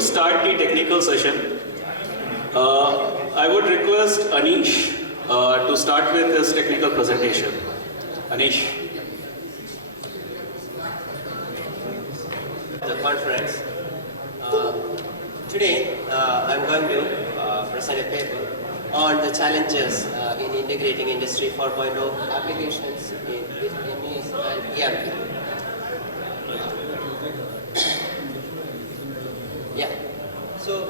to start the technical session, I would request Anish to start with his technical presentation. Anish. The conference. Today, I'm going to present a paper on the challenges in integrating Industry 4.0 applications with MES and ERP. Yeah. So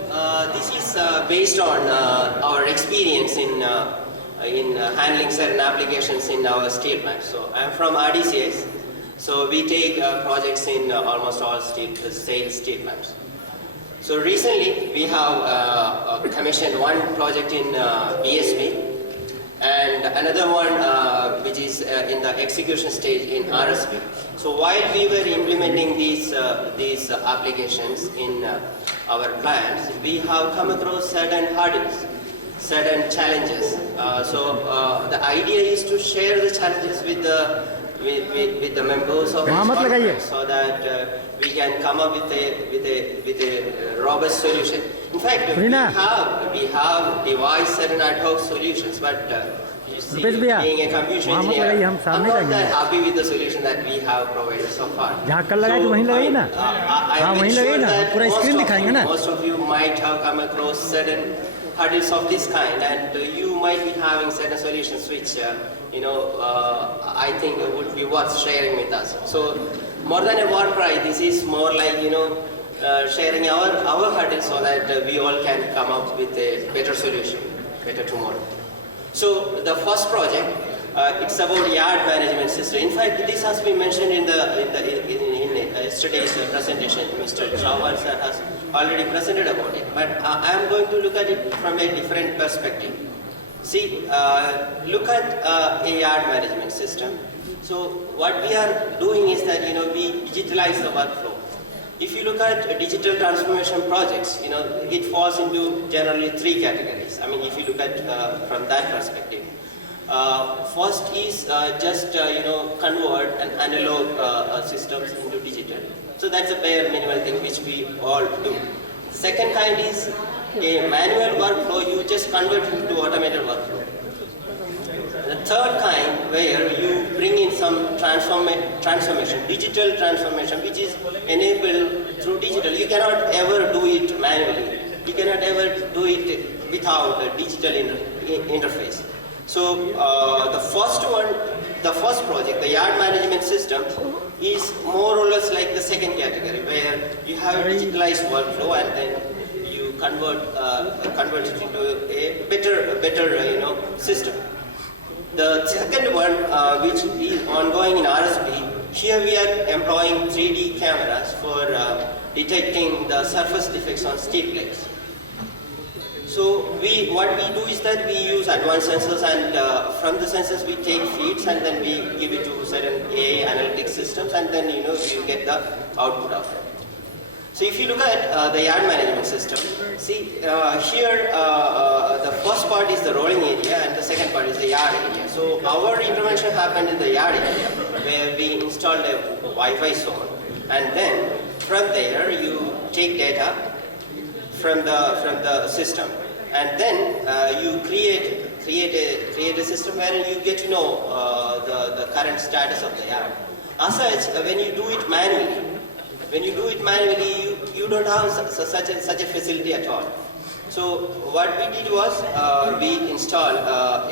this is based on our experience in handling certain applications in our steel plant. So I'm from RDCS. So we take projects in almost all steel plants. So recently we have commissioned one project in BSP and another one which is in the execution stage in RSP. So while we were implementing these applications in our plants, we have come across certain hurdles, certain challenges. So the idea is to share the challenges with the members of this conference so that we can come up with a robust solution. In fact, we have devised certain ad hoc solutions, but you see, being a computer engineer, I'm not that happy with the solution that we have provided so far. So I'm sure that most of you might have come across certain hurdles of this kind, and you might be having certain solutions which I think would be worth sharing with us. So more than a war cry, this is more like sharing our hurdles so that we all can come up with a better solution, better tomorrow. So the first project, it's about yard management system. In fact, this has been mentioned in yesterday's presentation. Mr. Chauhan sir has already presented about it, but I am going to look at it from a different perspective. See, look at a yard management system. So what we are doing is that we digitalize the workflow. If you look at digital transformation projects, it falls into generally three categories. I mean, if you look at from that perspective. First is just convert an analog systems into digital. So that's a bare minimum thing which we all do. Second kind is a manual workflow, you just convert it to automated workflow. The third kind where you bring in some transformation, digital transformation, which is enabled through digital. You cannot ever do it manually. You cannot ever do it without a digital interface. So the first project, the yard management system, is more or less like the second category, where you have a digitalized workflow and then you convert it into a better system. The second one, which is ongoing in RSP, here we are employing 3D cameras for detecting the surface defects on steel plates. So what we do is that we use advanced sensors, and from the sensors we take feeds and then we give it to certain AI analytics systems, and then you get the output of it. So if you look at the yard management system, see here the first part is the rolling area and the second part is the yard area. So our intervention happened in the yard area where we installed a Wi-Fi zone, and then from there you take data from the system, and then you create a system where you get to know the current status of the yard. As such, when you do it manually, you don't have such a facility at all. So what we did was we installed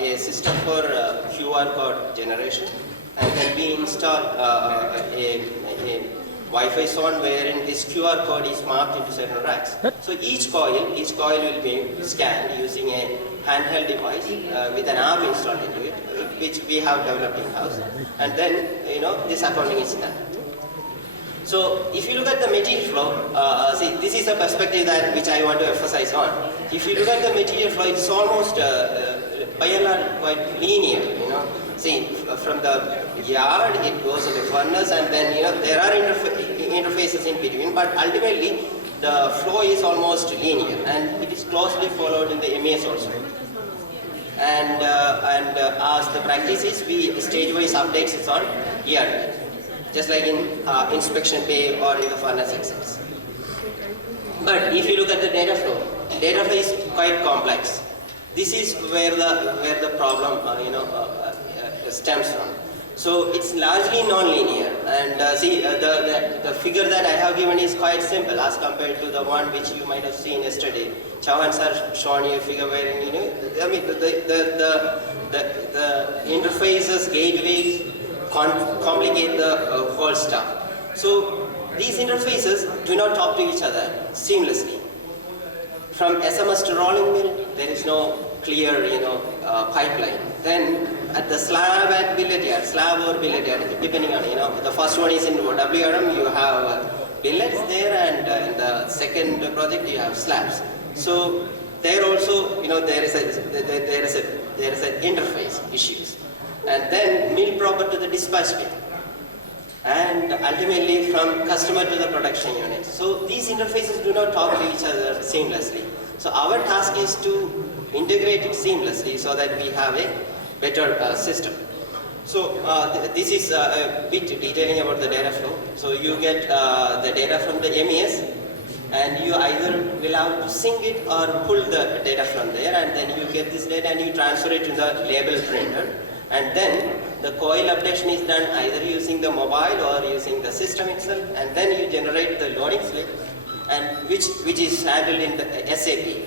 a system for QR code generation, and then we installed a Wi-Fi zone wherein this QR code is marked into certain racks. So each coil will be scanned using a handheld device with an app installed into it, which we have developed in-house, and then this accounting is done. So if you look at the material flow, see, this is a perspective which I want to emphasize on. If you look at the material flow, it's almost by and large quite linear. See, from the yard it goes to the furnace, and then there are interfaces in between, but ultimately the flow is almost linear, and it is closely followed in the MES also. And as the practice is, we stage-wise updates it on ERP. just like in inspection bay or in the furnace exits. But if you look at the data flow is quite complex. This is where the problem stems from. So it's largely non-linear, and the figure that I have given is quite simple as compared to the one which you might have seen yesterday. Chavan sir shown you a figure where the interfaces, gateways complicate the whole stuff. So these interfaces do not talk to each other seamlessly. From SMS to rolling mill, there is no clear pipeline. Then at the slab and billet yard, slab or billet yard, depending on the first one is in WRM, you have billets there, and in the second project you have slabs. So there also there is an interface issues, and then mill proper to the dispatch bin, and ultimately from customer to the production unit. So these interfaces do not talk to each other seamlessly. So our task is to integrate it seamlessly so that we have a better system. So this is a bit detailing about the data flow. So you get the data from the MES, and you either will have to sync it or pull the data from there, and then you get this data and you transfer it to the label printer. And then the coil updation is done either using the mobile or using the system itself, and then you generate the loading slip, and which is handled in the SAP.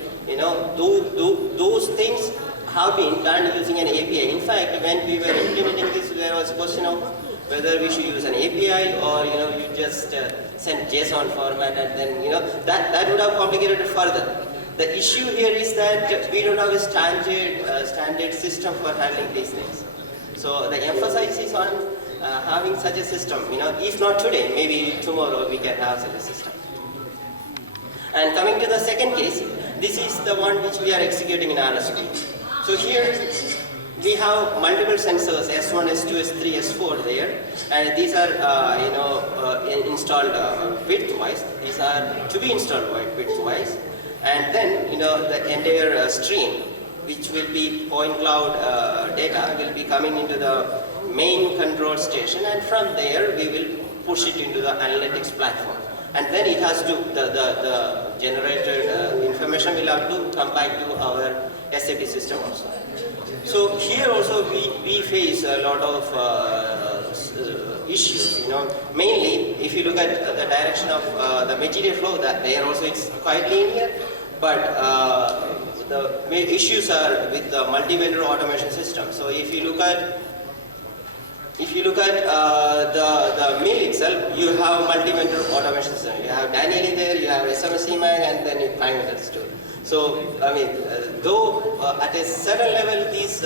Those things have been done using an API. In fact, when we were implementing this, there was a question of whether we should use an API or you just send JSON format, and then that would have complicated it further. The issue here is that we don't have a standard system for handling these things. So the emphasis is on having such a system. If not today, maybe tomorrow we can have such a system. And coming to the second case, this is the one which we are executing in RSD. So here we have multiple sensors, S1, S2, S3, S4 there, and these are installed width-wise. These are to be installed width-wise, and then the entire stream, which will be point cloud data, will be coming into the main control station, and from there we will push it into the analytics platform. And then it has to, the generated information will have to come back to our SAP system also. So here also we face a lot of issues, mainly if you look at the direction of the material flow, that there also it's quite linear, but the issues are with the multi-vendor automation system. So if you look at the mill itself, you have multi-vendor automation system. You have Danieli there, you have SMS EMAG, and then you parameters too. So, though at a certain level these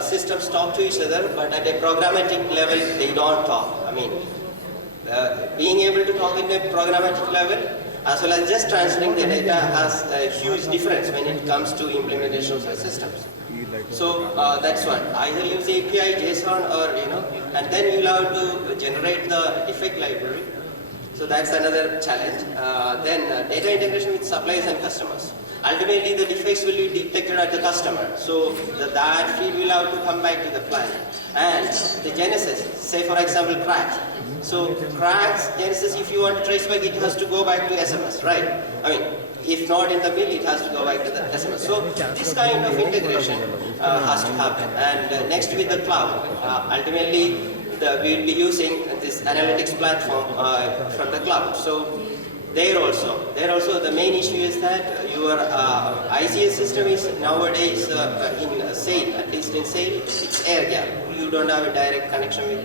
systems talk to each other, but at a programmatic level they don't talk. Being able to talk in a programmatic level as well as just transferring the data has a huge difference when it comes to implementation of such systems. So that's one. Either use API, JSON, or and then you'll have to generate the defect library. So that's another challenge. Then data integration with suppliers and customers. Ultimately, the defects will be detected at the customer. So that feed will have to come back to the client. And the genesis, say for example, cracks. So cracks, genesis, if you want to trace back, it has to go back to SMS, right? If not in the mill, it has to go back to the SMS. So this kind of integration has to happen. And next with the cloud, ultimately we will be using this analytics platform from the cloud. So there also the main issue is that your ICS system is nowadays in SAIL, at least in SAIL, it's air gap. You don't have a direct connection with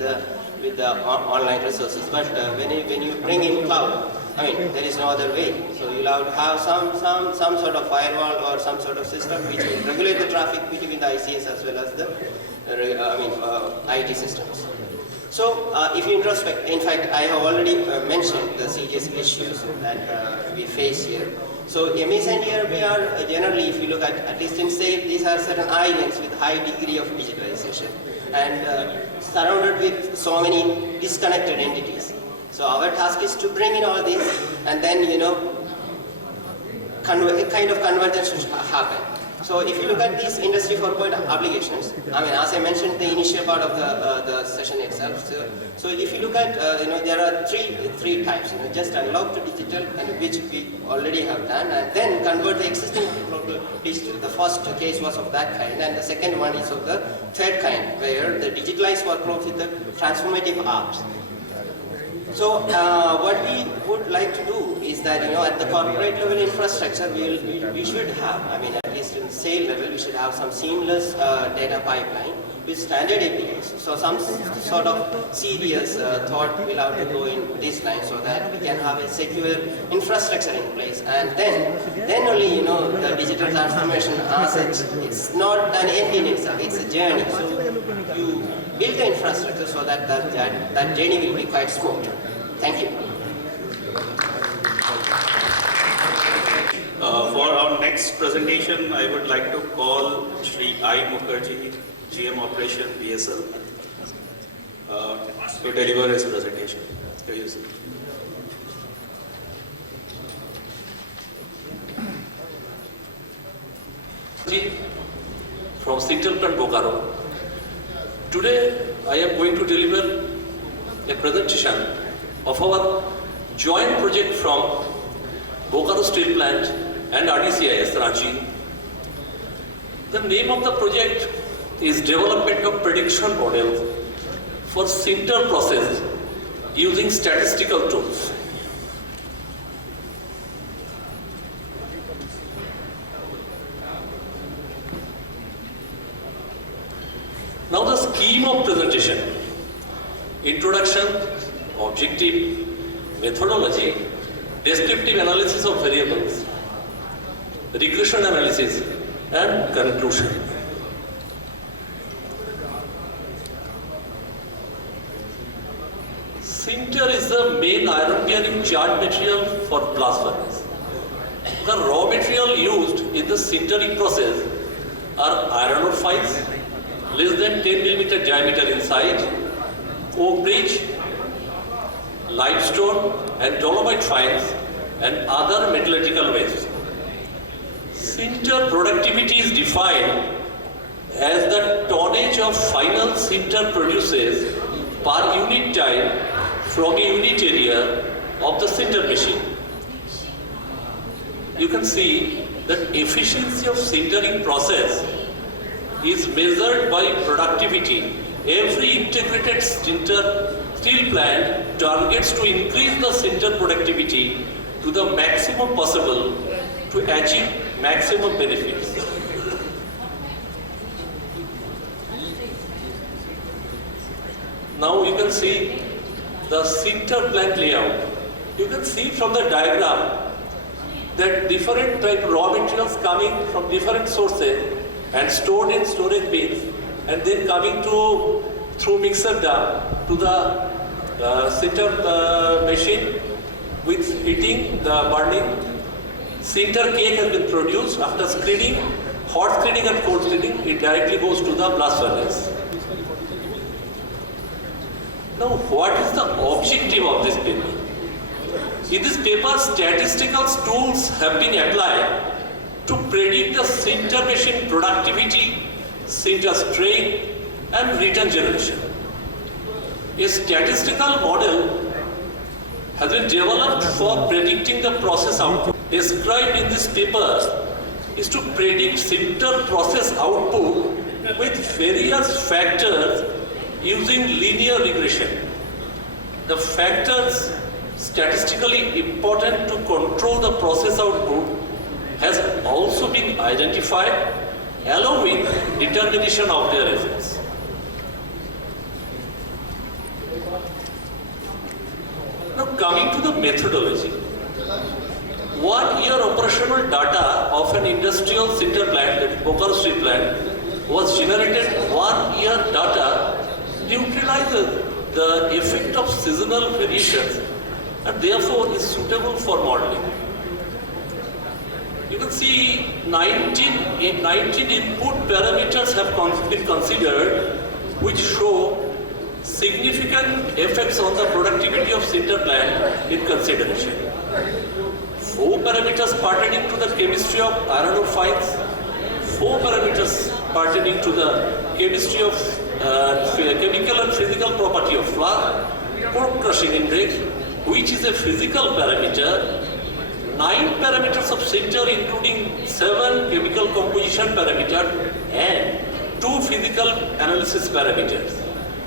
the online resources. But when you bring in cloud, there is no other way. So you'll have to have some sort of firewall or some sort of system which will regulate the traffic between the ICS as well as the IT systems. So if you introspect, in fact, I have already mentioned the serious issues that we face here. So MES and ERP are generally, if you look at least in SAIL, these are certain islands with high degree of digitalization and surrounded with so many disconnected entities. So our task is to bring in all these, and then kind of convergence should happen. So if you look at these Industry 4.0 obligations, I mean, as I mentioned the initial part of the session itself, so if you look at, there are three types, just analog to digital, and which we already have done, and then convert the existing to digital. The first case was of that kind, and the second one is of the third kind, where the digitalized workloads with the transformative apps. So what we would like to do is that, at the corporate level infrastructure, we should have, I mean, at least in sale level, we should have some seamless data pipeline with standard APIs. So some sort of serious thought will have to go in this line so that we can have a secure infrastructure in place. And then only, the digital transformation as such, it's not an end in itself, it's a journey. So you build the infrastructure so that that journey will be quite smooth. Thank you. For our next presentation, I would like to call Shri I. Mukherjee, GM Operation BSL, to deliver his presentation. Here you see. From Single Plant Bokaro. Today I am going to deliver a presentation of our joint project from Bokaro Steel Plant and RDCIS Ranchi. The name of the project is Development of Prediction Models for Sinter Process using Statistical Tools. Now the scheme of presentation: introduction, objective, methodology, descriptive analysis of variables, regression analysis, and conclusion. Sinter is the main iron-bearing charred material for blast furnace. The raw material used in the sintering process are iron ore fines, less than 10 mm diameter inside, oak bridge, limestone and dolomite fines, and other metallurgical waste. Sinter productivity is defined as the tonnage of final sinter produces per unit time from a unit area of the sinter machine. You can see that efficiency of sintering process is measured by productivity. Every integrated steel plant targets to increase the sinter productivity to the maximum possible to achieve maximum benefits. Now you can see the sinter plant layout. You can see from the diagram that different type of raw materials coming from different sources and stored in storage bins, and then coming through mixer dam to the sinter machine with heating, the burning. Sinter cake has been produced after screening, hot screening and cold screening. It directly goes to the blast furnace. Now, what is the objective of this paper? In this paper, statistical tools have been applied to predict the sinter machine productivity, sinter strain, and return generation. A statistical model has been developed for predicting the process output. Described in this paper is to predict sinter process output with various factors using linear regression. The factors statistically important to control the process output has also been identified along with determination of their effects. Now coming to the methodology. 1 year operational data of an industrial sinter plant, that is Bokaro Steel Plant, was generated. 1 year data neutralizes the effect of seasonal variations and therefore is suitable for modeling. You can see 19 input parameters have been considered which show significant effects on the productivity of sinter plant in consideration. 4 parameters pertaining to the chemistry of iron ore fines, 4 parameters pertaining to the chemistry of chemical and physical property of flour, pork crushing index, which is a physical parameter, 9 parameters of sinter including 7 chemical composition parameters and 2 physical analysis parameters,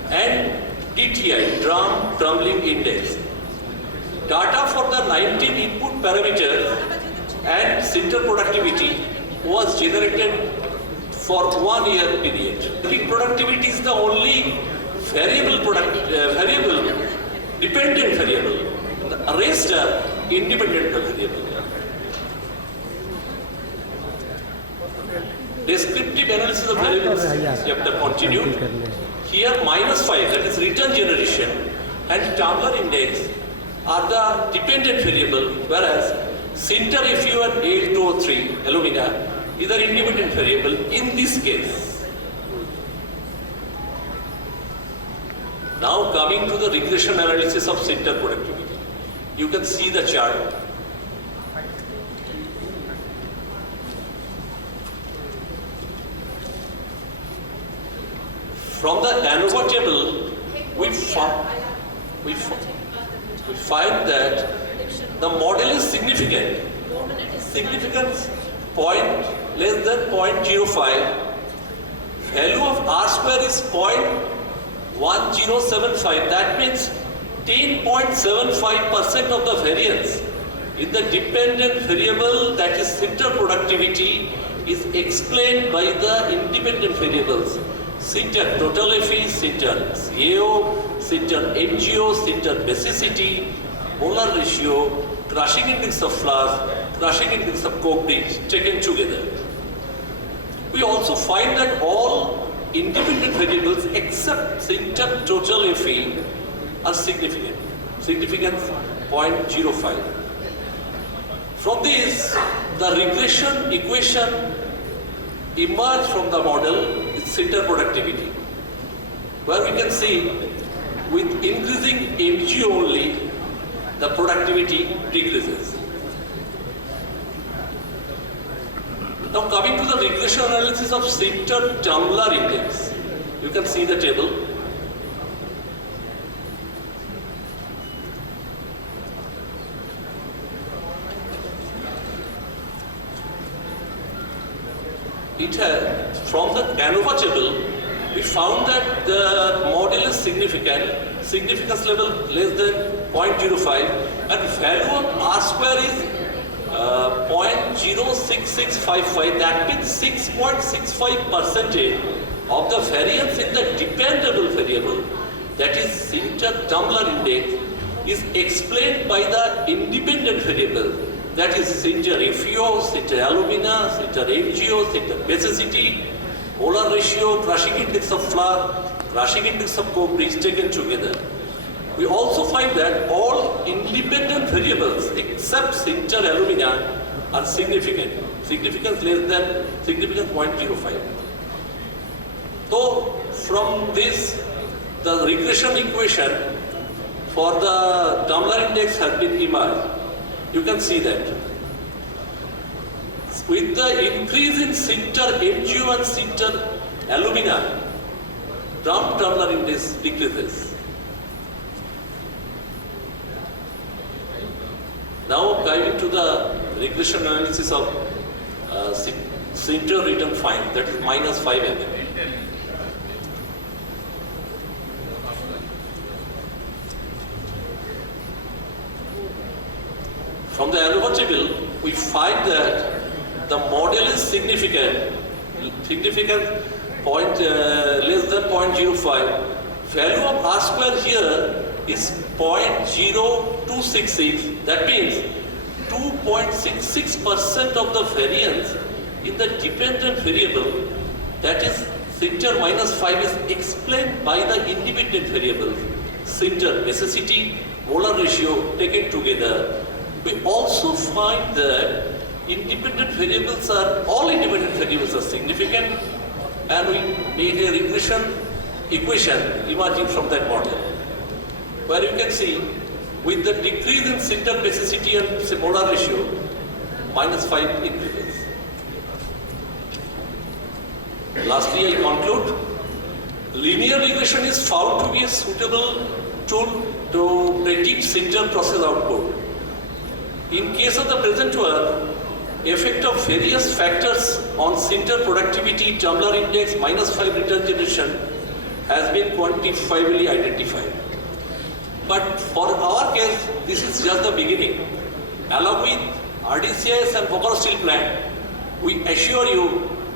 and DTI, drum tumbling index. Data for the 19 input parameters and sinter productivity was generated for 1 year period. Peak productivity is the only dependent variable. The rest are independent variable. Descriptive analysis of variables chapter continued. Here -5, that is return generation, and tumbler index are the dependent variable, whereas sinter FU and Al2O3 alumina is an independent variable in this case. Now coming to the regression analysis of sinter productivity. You can see the chart. From the ANOVA table, we find that the model is significant. Significance point less than 0.05. Value of R square is 0.1075. That means 10.75% of the variance in the dependent variable, that is sinter productivity, is explained by the independent variables. Sinter total Fe, sinter CAO, sinter MgO, sinter basicity, molar ratio, crushing index of flour, crushing index of coke bridge taken together. We also find that all independent variables except sinter total Fe are significant. Significance 0.05. From this, the regression equation emerged from the model is sinter productivity, where we can see with increasing Mg only, the productivity decreases. Now coming to the regression analysis of sinter tumbler index, you can see the table. From the ANOVA table, we found that the model is significant, significance level less than 0.05, and value of R square is 0.06655. That means 6.65% of the variance in the dependable variable, that is sinter tumbler index, is explained by the independent variable, that is sinter FeO, sinter alumina, sinter MgO, sinter basicity, molar ratio, crushing index of flour, crushing index of coke bridge taken together. We also find that all independent variables except sinter alumina are significant. Significance less than significance 0.05. So from this, the regression equation for the tumbler index has been emerged. You can see that with the increase in sinter MgO and sinter alumina, drum tumbler index decreases. Now diving to the regression analysis of sinter return fine, that is -5 mm. From the ANOVA table, we find that the model is significant less than 0.05. Value of R square here is 0.0266. That means 2.66% of the variance in the dependent variable, that is sinter -5, is explained by the independent variables, sinter basicity, molar ratio taken together. We also find that all independent variables are significant, and we made a regression equation emerging from that model, where you can see with the decrease in sinter basicity and molar ratio, -5 increases. Lastly, I conclude. Linear regression is found to be a suitable tool to predict sinter process output. In case of the present work, effect of various factors on sinter productivity, tumbler index, -5 return generation has been quantifiably identified. But for our case, this is just the beginning. Along with RDCS and Bokaro Steel Plant, we assure you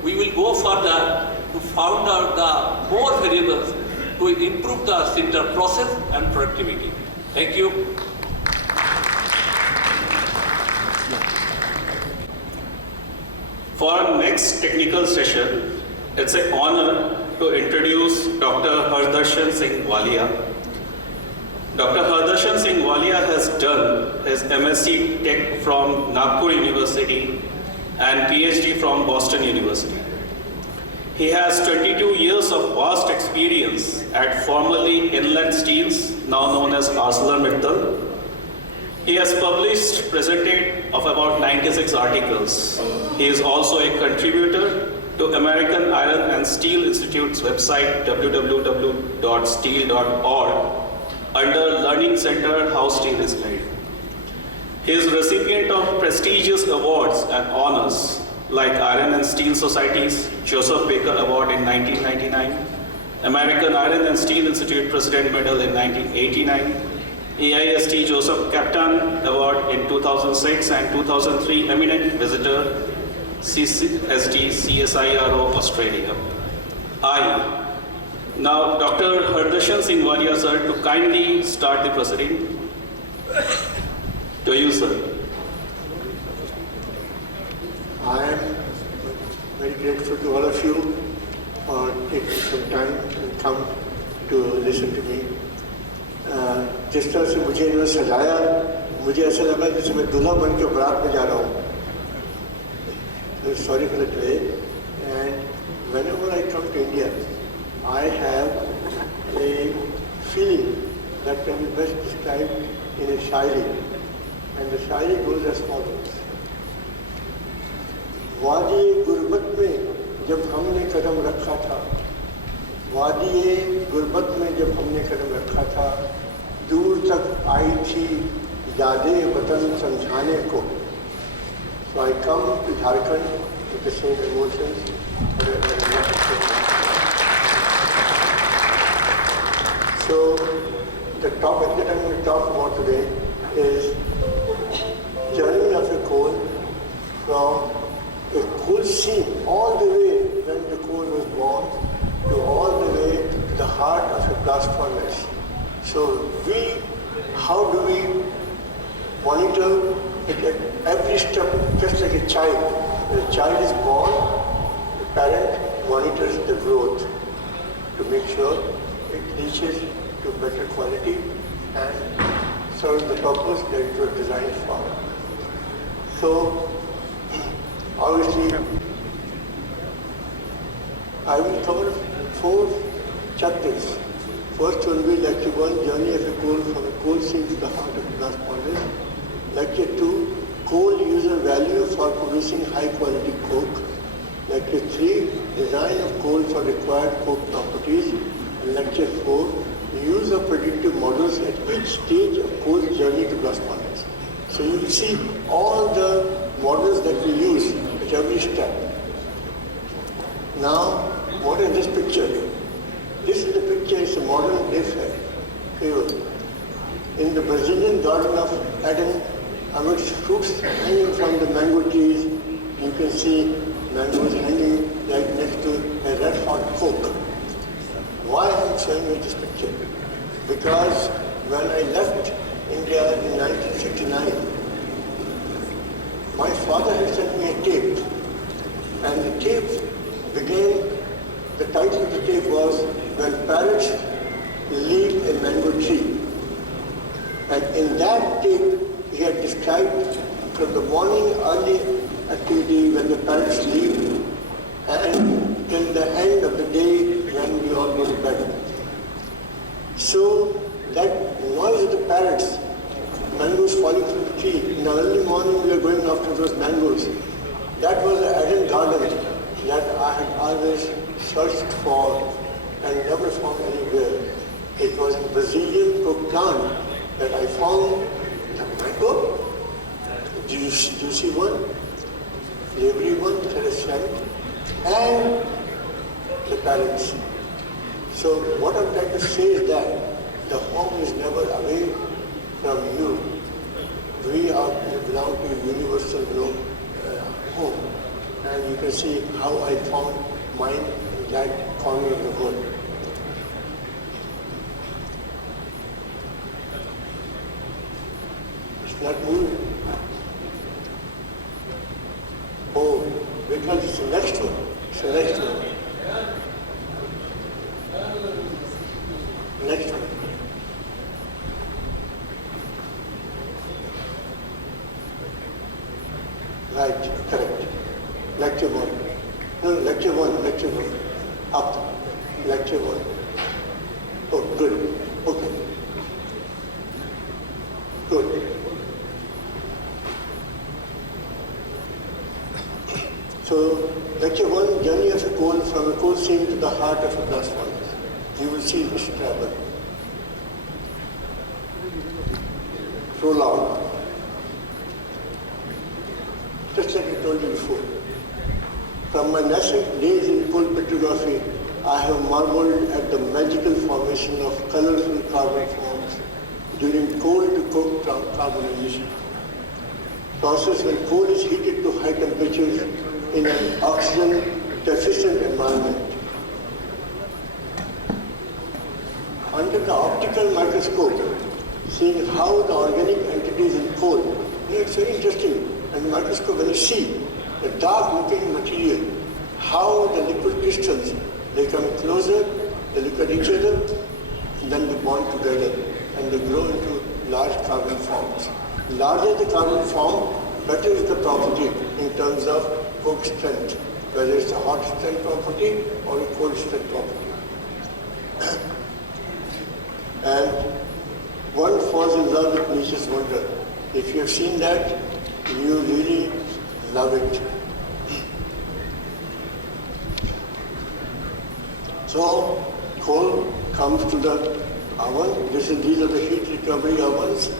we will go further to find out the more variables to improve the sinter process and productivity. Thank you. For our next technical session, it's an honor to introduce Dr. Hardarshan Singh Walia. Dr. Hardarshan Singh Walia has done his MSc Tech from Nagpur University and PhD from Boston University. He has 22 years of vast experience at formerly Inland Steels, now known as ArcelorMittal. He has published, presented of about 96 articles. He is also a contributor to American Iron and Steel Institute's website www.steel.org under Learning Center How Steel is Made. He is recipient of prestigious awards and honors like Iron and Steel Society's Joseph Baker Award in 1999, American Iron and Steel Institute President Medal in 1989, AIST Joseph Captain Award in 2006 and 2003 Eminent Visitor CSD CSIRO Australia. Now Dr. Hardarshan Singh Walia sir to kindly start the proceeding. To you sir. I am very grateful to all of you for taking some time and come to listen to me. जिस तरह से मुझे इन्होंने सजाया, मुझे ऐसा लगा जैसे मैं दूल्हा बन के बारात में जा रहा हूँ. Sorry for the delay. And whenever I come to India, I have a feeling that can be best described in a shairi. And the shairi goes as follows. वादी गुर्बत में जब हमने कदम रखा था, वादी गुर्बत में जब हमने कदम रखा था, दूर तक आई थी यादें वतन समझाने को. So I come to Jharkhand with the same emotions. So the topic that I'm going to talk about today is journey of a coal from a coal seam all the way when the coal was born to all the way to the heart of a blast furnace. So how do we monitor it at every step, just like a child? When a child is born, the parent monitors the growth to make sure it reaches to better quality and serves the purpose that it was designed for. So, obviously, I will cover 4 chapters. First will be Lecture 1, Journey of a Coal from a Coal Seam to the Heart of the Blast Furnace. Lecture 2, Coal User Value for Producing High Quality Coke. Lecture 3, Design of Coal for Required Coke Properties. And Lecture 4, Use of Predictive Models at each stage of coal's journey to blast furnace. So you will see all the models that we use at every step. Now, what is this picture? This is the picture, it's a modern gravesite. In the Brazilian garden of Eden, amidst fruits hanging from the mango trees, you can see mangoes hanging right next to a red hot coke. Why am I showing you this picture? Because when I left India in 1969, my father had sent me a tape, and the tape began, the title of the tape was When Parrots Leave a Mango Tree. And in that tape, he had described from the morning early activity when the parrots leave and till the end of the day when we all go to bed. So that noise of the parrots, mangoes falling from the tree, in the early morning we are going after those mangoes. That was the Eden garden. that I had always searched for and never found anywhere. It was in Brazilian coke plant that I found the microbe. Do you see one? Flavory one, that is scent, and the parents. So what I'm trying to say is that the home is never away from you. We belong to a universal home. And you can see how I found mine in that corner of the world. It's not moving. Oh, because it's the next one. It's the next one. Next one. Right, correct. Lecture 1. No, lecture 1. Up. Lecture 1. Oh, good. Okay. Good. So, lecture 1, journey of a coal from a coal seam to the heart of a blast furnace. You will see this travel. Prologue. Just like I told you before. From my nascent days in coal petrography, I have marveled at the magical formation of colorful carbon forms during coal to coke carbonization. Process when coal is heated to high temperatures in an oxygen deficient environment. Under the optical microscope, seeing how the organic entities in coal, it's very interesting. And the microscope, when you see the dark-looking material, how the liquid crystals, they come closer, they look at each other, and then they bond together, and they grow into large carbon forms. The larger the carbon form, better is the property in terms of coke strength, whether it's a hot strength property or a cold strength property. And one falls in love with nature's wonder. If you have seen that, you really love it. So, coal comes to the oven. These are the heat recovery ovens.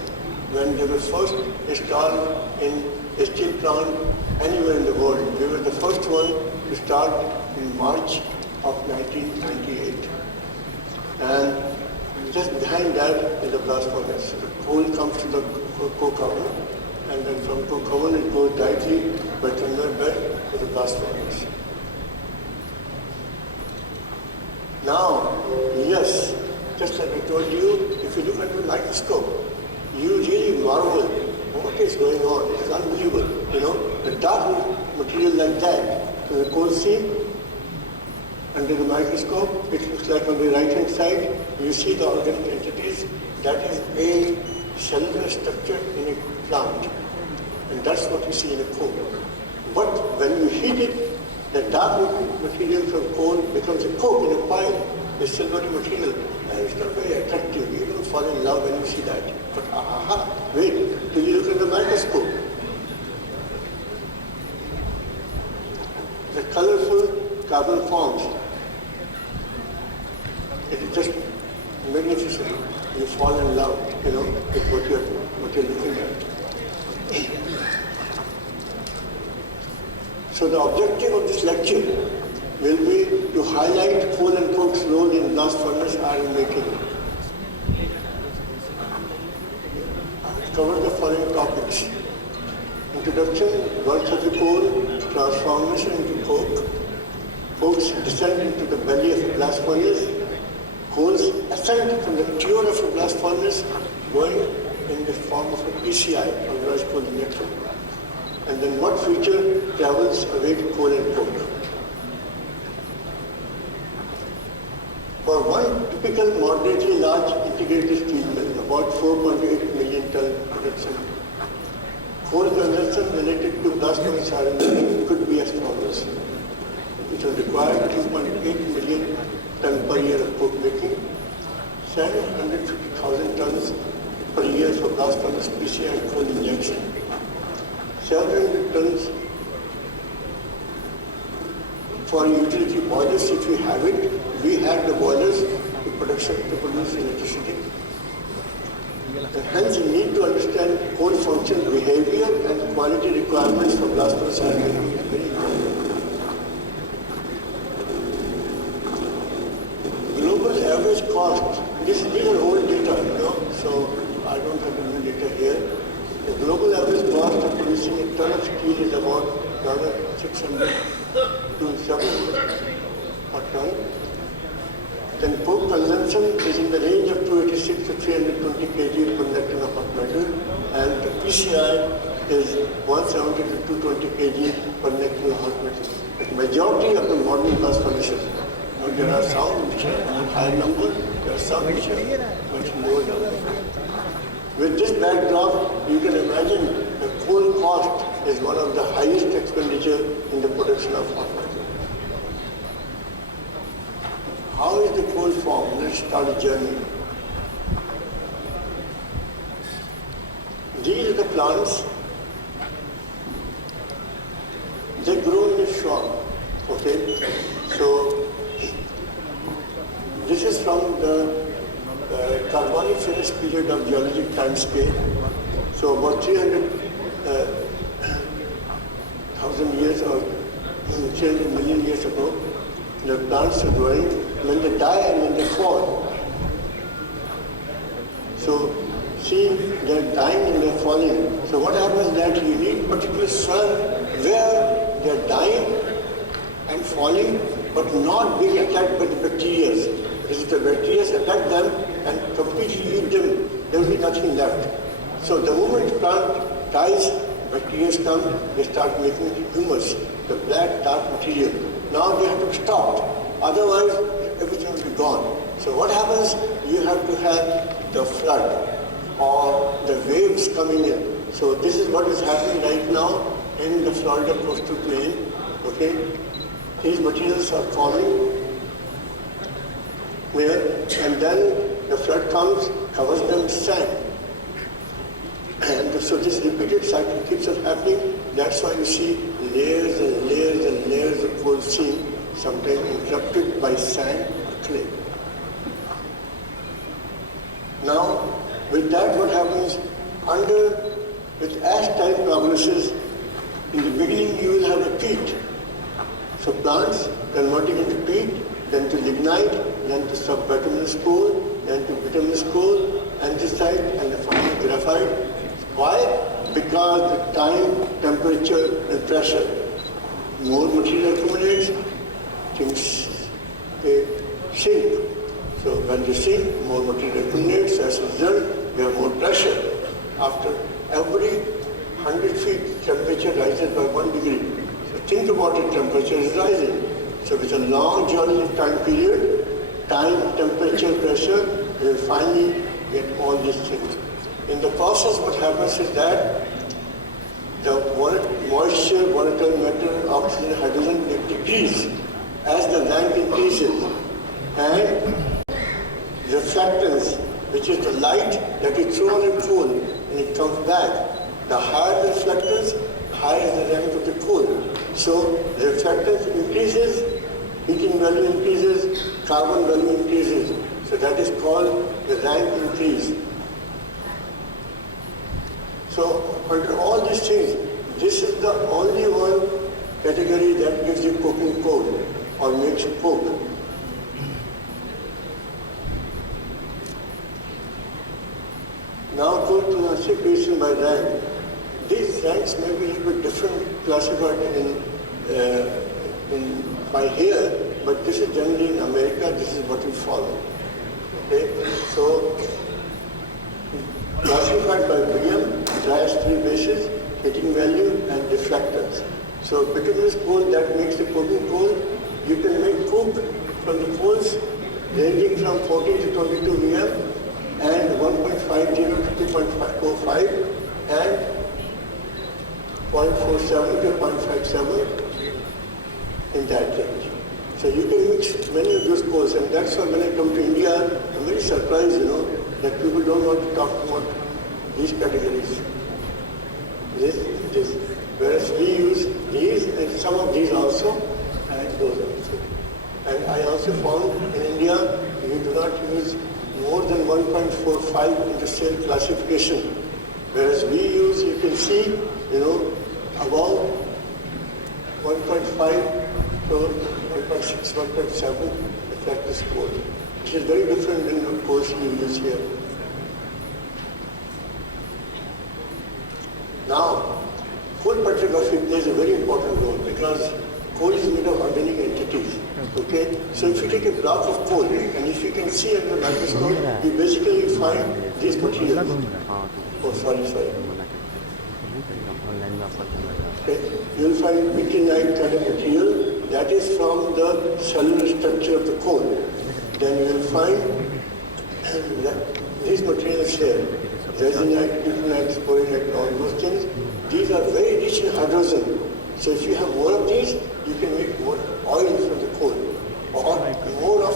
When they were first installed in a steel plant anywhere in the world, we were the first one to start in March of 1998. And just behind that is the blast furnace. The coal comes to the coke oven, and then from coke oven it goes directly by conveyor belt to the blast furnace. Now, yes, just like I told you, if you look at the microscope, you really marvel what is going on. It's unbelievable. You know, the dark material like that, so the coal seam, under the microscope, it looks like on the right-hand side, you see the organic entities. That is a cellular structure in a plant. And that's what you see in a coal. But when you heat it, the dark material from coal becomes a coke in a pile, a silvery material. And it's not very attractive. You don't fall in love when you see that. But wait till you look at the microscope. The colorful carbon forms. It is just magnificent. You fall in love, with what you're looking at. So the objective of this lecture will be to highlight coal and coke's role in blast furnace iron making. I will cover the following topics: introduction, works of the coal, transformation into coke, coke's descent into the belly of a blast furnace, coal's ascent from the tube of a blast furnace going in the form of a PCI, pulverized coal injection, and then what future travels away to coal and coke. For one typical moderately large integrated steel mill, about 4.8 million ton production, coal consumption related to blast furnace iron making could be as follows. It will require 2.8 million ton per year of coke making, 750,000 tons per year for blast furnace PCI and coal injection, 700 tons for utility boilers, if we have it, we had the boilers to produce electricity. And hence you need to understand coal function behavior and quality requirements for blast furnace are very important. Global average cost, these are old data, so I don't have the new data here. The global average cost of producing a ton of steel is about $600 to $700 per ton. Then coke consumption is in the range of 286 to 320 kg per net ton of hot metal, and the PCI is 170 to 220 kg per net ton of hot metal. The majority of the modern blast furnaces, there are some which are a higher number, there are some which are much lower number. With this backdrop, you can imagine the coal cost is one of the highest expenditure in the production of hot metal. How is the coal formed? Let's start a journey. These are the plants. They grow in a swamp. Okay? So, this is from the Carboniferous period of geologic time scale. So about 300,000 years or 300 million years ago, the plants are growing. When they die and when they fall, so see, they're dying and they're falling. So what happens is that you need particular soil where they're dying and falling, but not being attacked by the bacteria. If the bacteria attack them and completely eat them, there will be nothing left. So the moment plant dies, bacteria come, they start making humus, the black dark material. Now they have to stop, otherwise everything will be gone. So what happens? You have to have the flood or the waves coming in. So this is what is happening right now in the Florida coastal plain. Okay, these materials are forming and then the flood comes, covers them with sand. And so this repeated cycle keeps on happening. That's why you see layers and layers and layers of coal seam, sometimes interrupted by sand or clay. Now, with that what happens, with ash type prognosis, in the beginning you will have a peat. So plants converting into peat, then to lignite, then to subbituminous coal, then to bituminous coal, anthracite, and finally graphite. Why? Because the time, temperature, and pressure. More material accumulates, things they sink. So when they sink, more material accumulates. As a result, we have more pressure. After every 100 feet, temperature rises by 1 degree. So think about it, temperature is rising. So with a long geologic time period, time, temperature, pressure, we will finally get all these things. In the process, what happens is that the moisture, volatile matter, oxygen, hydrogen, they decrease as the rank increases. And reflectance, which is the light that is thrown in coal and it comes back. The higher the reflectance, higher is the rank of the coal. So the reflectance increases, heating value increases, carbon value increases. So that is called the rank increase. So under all these things, this is the only one category that gives you coking coal or makes you coke. Now go to classification by rank. These ranks may be a little bit different classified by here, but this is generally in America, this is what we follow. Okay, so classified by William, has 3 bases, heating value and deflectors. So bituminous coal, that makes the coking coal. You can make coke from the coals ranging from 14 to 22 VM and 1.50 to 2.45 and 0.47 to 0.57 in that range. So you can mix many of those coals, and that's why when I come to India, I'm very surprised, that people don't want to talk about these categories. This. Whereas we use these and some of these also, and those. also found in India, we do not use more than 1.45 in the cell classification. Whereas we use, you can see, about 1.5 to 1.6, 1.7 effective score. Which is very different than the course you use here. Now, coal petrography plays a very important role because coal is made of organic entities. Okay? So if you take a block of coal and if you can see under the microscope, you basically find these materials. Oh, sorry. Okay? You will find mitinite kind of material that is from the cellular structure of the coal. Then you will find these materials here, resinite, mitinite, sporinite, all those things. These are very rich in hydrogen. So if you have more of these, you can make more oil from the coal. Or more of,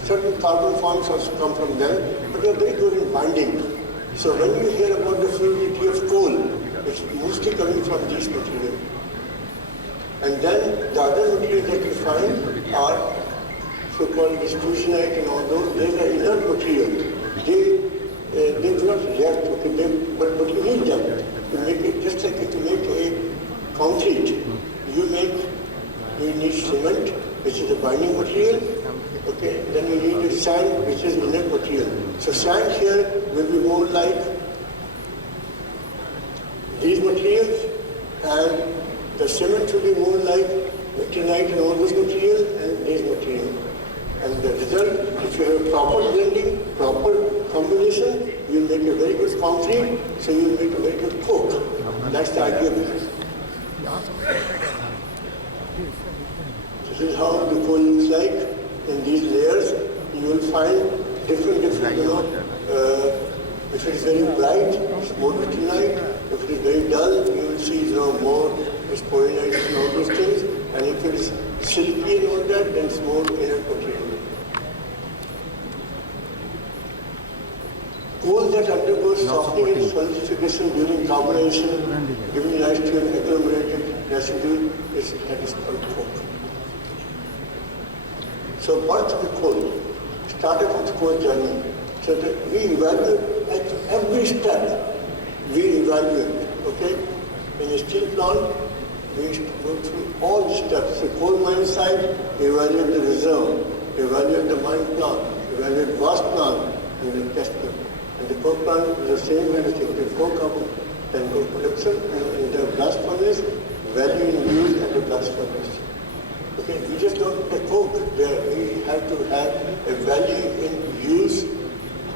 certain carbon forms also come from them, but they are very good in binding. So when you hear about the fluidity of coal, it's mostly coming from these materials. And then the other materials that you find are so-called diffusionite and all those. They are inert materials. They do not react, okay? But you need them to make it, just like to make a concrete. You need cement, which is a binding material. Okay, then you need a sand, which is inert material. So sand here will be more like these materials, and the cement will be more like mitinite and all those materials, and these materials. And the result, if you have proper blending, proper combination, you will make a very good concrete, so you will make a very good coke. That's the idea of this. This is how the coal looks like. In these layers, you will find different, if it is very bright, it's more mitinite. If it is very dull, you will see more sporinite and all those things. And if it is silky and all that, then it's more inert material. Coal that undergoes softening and solidification during carbonation, giving rise to an agglomerated residue, that is called coke. So birth of the coal started with coal journey. So that we evaluate at every step, we evaluate, okay? In a steel plant, we go through all the steps. The coal mine site, evaluate the reserve, evaluate the mine plant, evaluate vast plant, and then test them. And the coke plant is the same kind of thing. The coke up, then coke production, and in the blast furnace, value in use at the blast furnace. Okay, we just don't put the coke there. We have to have a value in use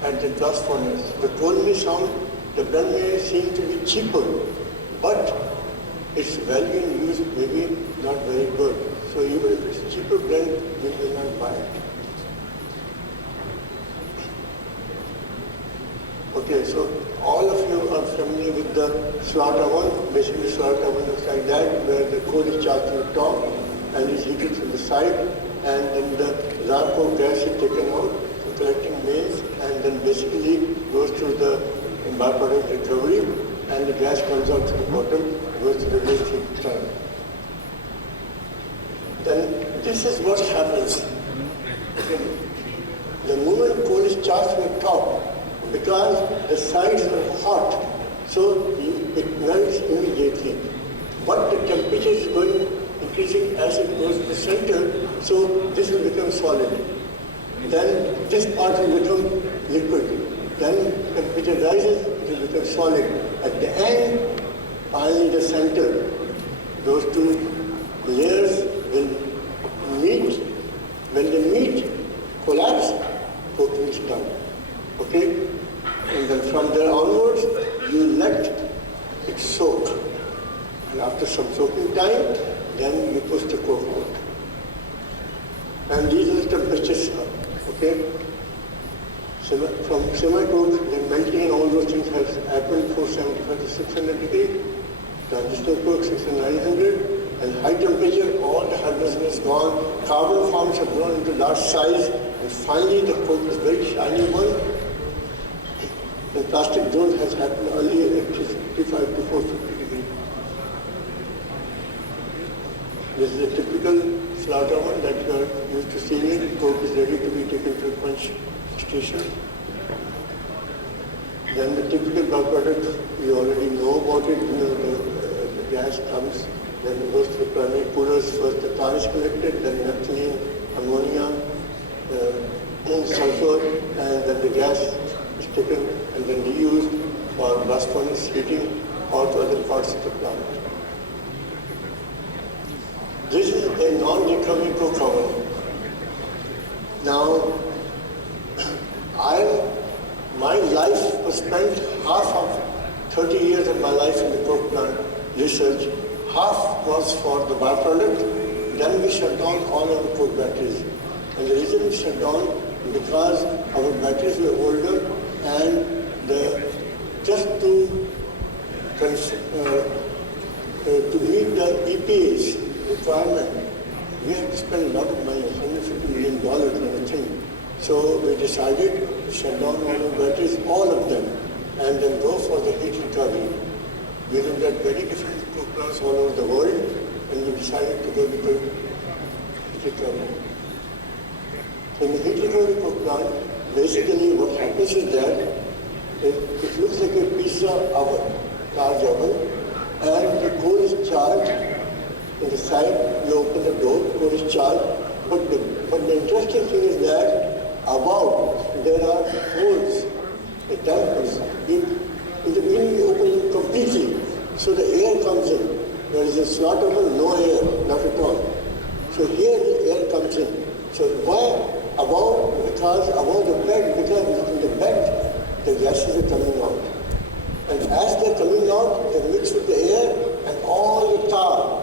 at the blast furnace. The coal may sound, the blend may seem to be cheaper, but its value in use may be not very good. So even if it's cheaper blend, we will not buy it. Okay, so all of you are familiar with the slaughter oven. Basically, slaughter oven looks like that, where the coal is charged to the top and is heated from the side, and then the charcoal gas is taken out for collecting mains, and then basically goes to the byproduct recovery, and the gas comes out to the bottom, goes to the waste heat tank. Then this is what happens. Okay. The moment coal is charged from the top, because the sides are hot, so it melts immediately. But the temperature is going increasing as it goes to the center, so this will become solid. Then this part will become liquid. Then temperature rises, it will become solid. At the end, finally the center, those two layers will meet. When they meet, collapse, coating is done. Okay? And then from there onwards, you let it soak. And after some soaking time, then you push the coke out. And these are the temperatures, okay? From semi-coke, the melting and all those things has happened 475 to 600 degrees. Transitional coke, 600 to 900. And high temperature, all the hydrogen is gone. Carbon forms have grown into large size. And finally, the coke is very shiny one. The plastic zone has happened earlier at 355 to 450 degrees. This is a typical flat oven that you are used to seeing it. Coke is ready to be taken to a punch station. Then the typical byproduct, you already know about it. You know, the gas comes, then it goes to the primary coolers. First the tar is collected, then methylene, ammonia, sulfur, and then the gas is taken and then reused for blast furnace heating or to other parts of the plant. This is a non-recovery coke oven. Now, my life was spent half of 30 years of my life in the coke plant research. Half was for the byproduct. Then we shut down all our coke batteries. And the reason we shut down because our batteries were older and just to meet the EPA's requirement, we had to spend a lot of money, $150 million on a thing. So we decided to shut down all our batteries, all of them, and then go for the heat recovery. We looked at very different coke plants all over the world, and we decided to go with the heat recovery. In the heat recovery coke plant, basically what happens is that it looks like a pizza oven, large oven, and the coal is charged. In the side, you open the door, coal is charged. But the interesting thing is that above there are holes, the dampers. In the beginning, you open them completely, so the air comes in. There is a slot oven, no air, not at all. So here the air comes in. So why above? Because above the bed, because in the bed, the gases are coming out. And as they're coming out, they mix with the air and all the tar,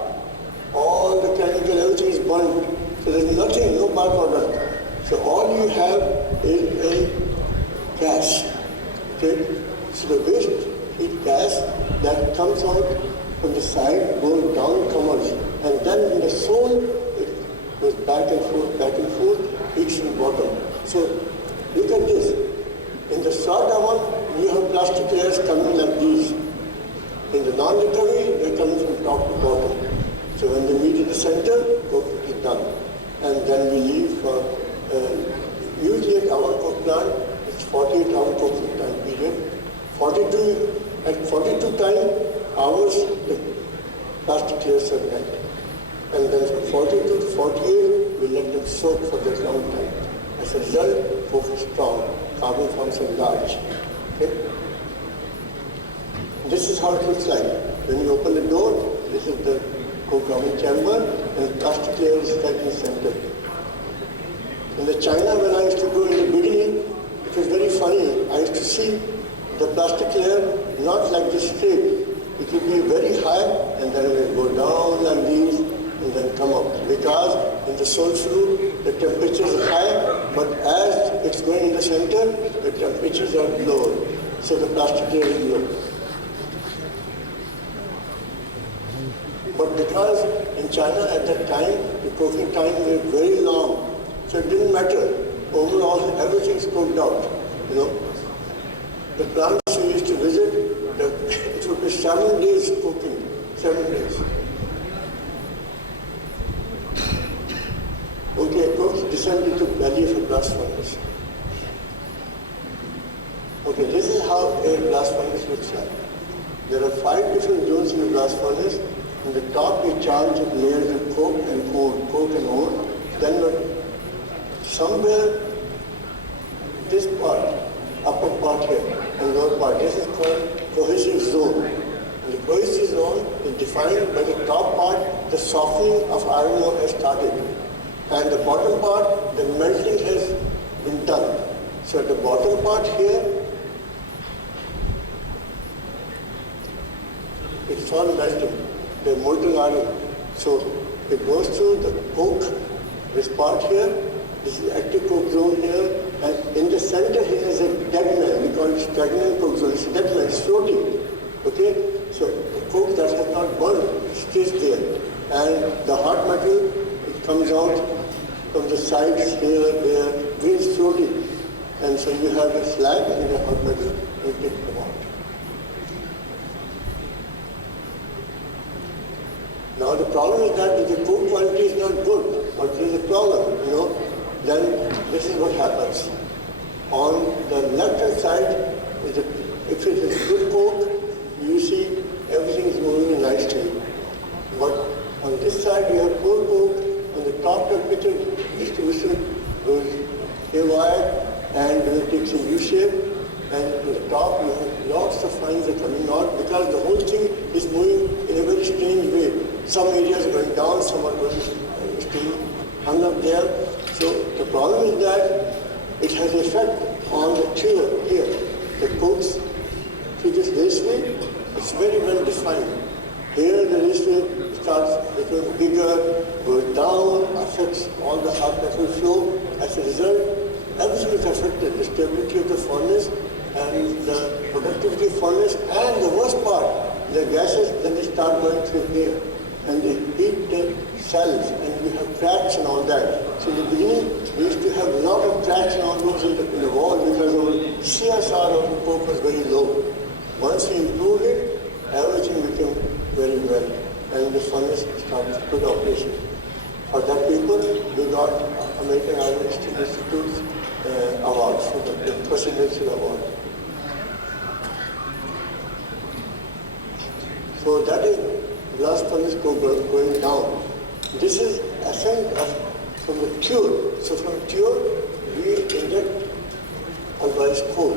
all the chemical, everything is burned. So there's nothing, no byproduct. So all you have is a gas. Okay? So the waste heat gas that comes out from the side, goes down, comes, and then in the soul, it goes back and forth, reaches the bottom. So look at this. In the short oven, you have plastic layers coming like these. In the non-recovery, they're coming from top to bottom. So when they meet in the center, coke is done. And then we leave for, usually at our coke plant, it's 48-hour coking time period. At 42 hours, the plastic layers are met. And then from 42 to 48, we let them soak for that long time. As a result, coke is strong. Carbon forms are large. Okay? This is how it looks like. When you open the door, this is the coke oven chamber, and the plastic layer is right in the center. In the China, when I used to go in the beginning, it was very funny. I used to see the plastic layer not like this straight. It would be very high, and then it would go down like these, and then come up. Because in the soul flue, the temperatures are high, but as it's going in the center, the temperatures are lower. So the plastic layer is low. But because in China at that time, the coking time was very long, so it didn't matter. Overall, everything is cooked out, you know. The plants we used to visit, it would be 7 days cooking, 7 days. Okay, cook descend into the belly of a blast furnace. Okay, this is how a blast furnace looks like. There are 5 different zones in the blast furnace. In the top, we charge layers of coke and ore. Then somewhere, this part, upper part here, and lower part, this is called cohesive zone. And the cohesive zone is defined by the top part, the softening of iron ore has started. And the bottom part, the melting has been done. So at the bottom part here, it's all melting. The molten iron. So it goes through the coke, this part here, this is active coke zone here, and in the center here is a dead man. We call it stagnant coke zone. It's a dead man, it's floating. Okay? So the coke that has not burned stays there. And the hot metal, it comes out from the sides here, there, it's floating. And so you have a slag and a hot metal, you take them out. Now the problem is that if the coke quality is not good, or there is a problem, then this is what happens. On the left-hand side, if it is good coke, you see everything is moving nicely. But on this side, you have poor coke. On the top temperature distribution goes haywire and it takes a U shape. And on the top, you have lots of fines are coming out because the whole thing is moving in a very strange way. Some areas are going down, some are going staying hung up there. So the problem is that it has an effect on the tube here. The cokes, if it is this way, it's very well defined. Here the raceway starts becoming bigger, goes down, affects all the hot metal flow. As a result, everything is affected, the stability of the furnace and the productivity of furnace, and the worst part, the gases, then they start going through here and they heat the cells and we have cracks and all that. So in the beginning, we used to have a lot of cracks and all those in the wall because our CSR of the coke was very low. Once we improved it, everything became very well and the furnace started good operation. For that paper, we got American Iron Institute's award, for the Presidential Award. So that is blast furnace coke going down. This is ascent from the tube. So from tube, we inject pulverized coal.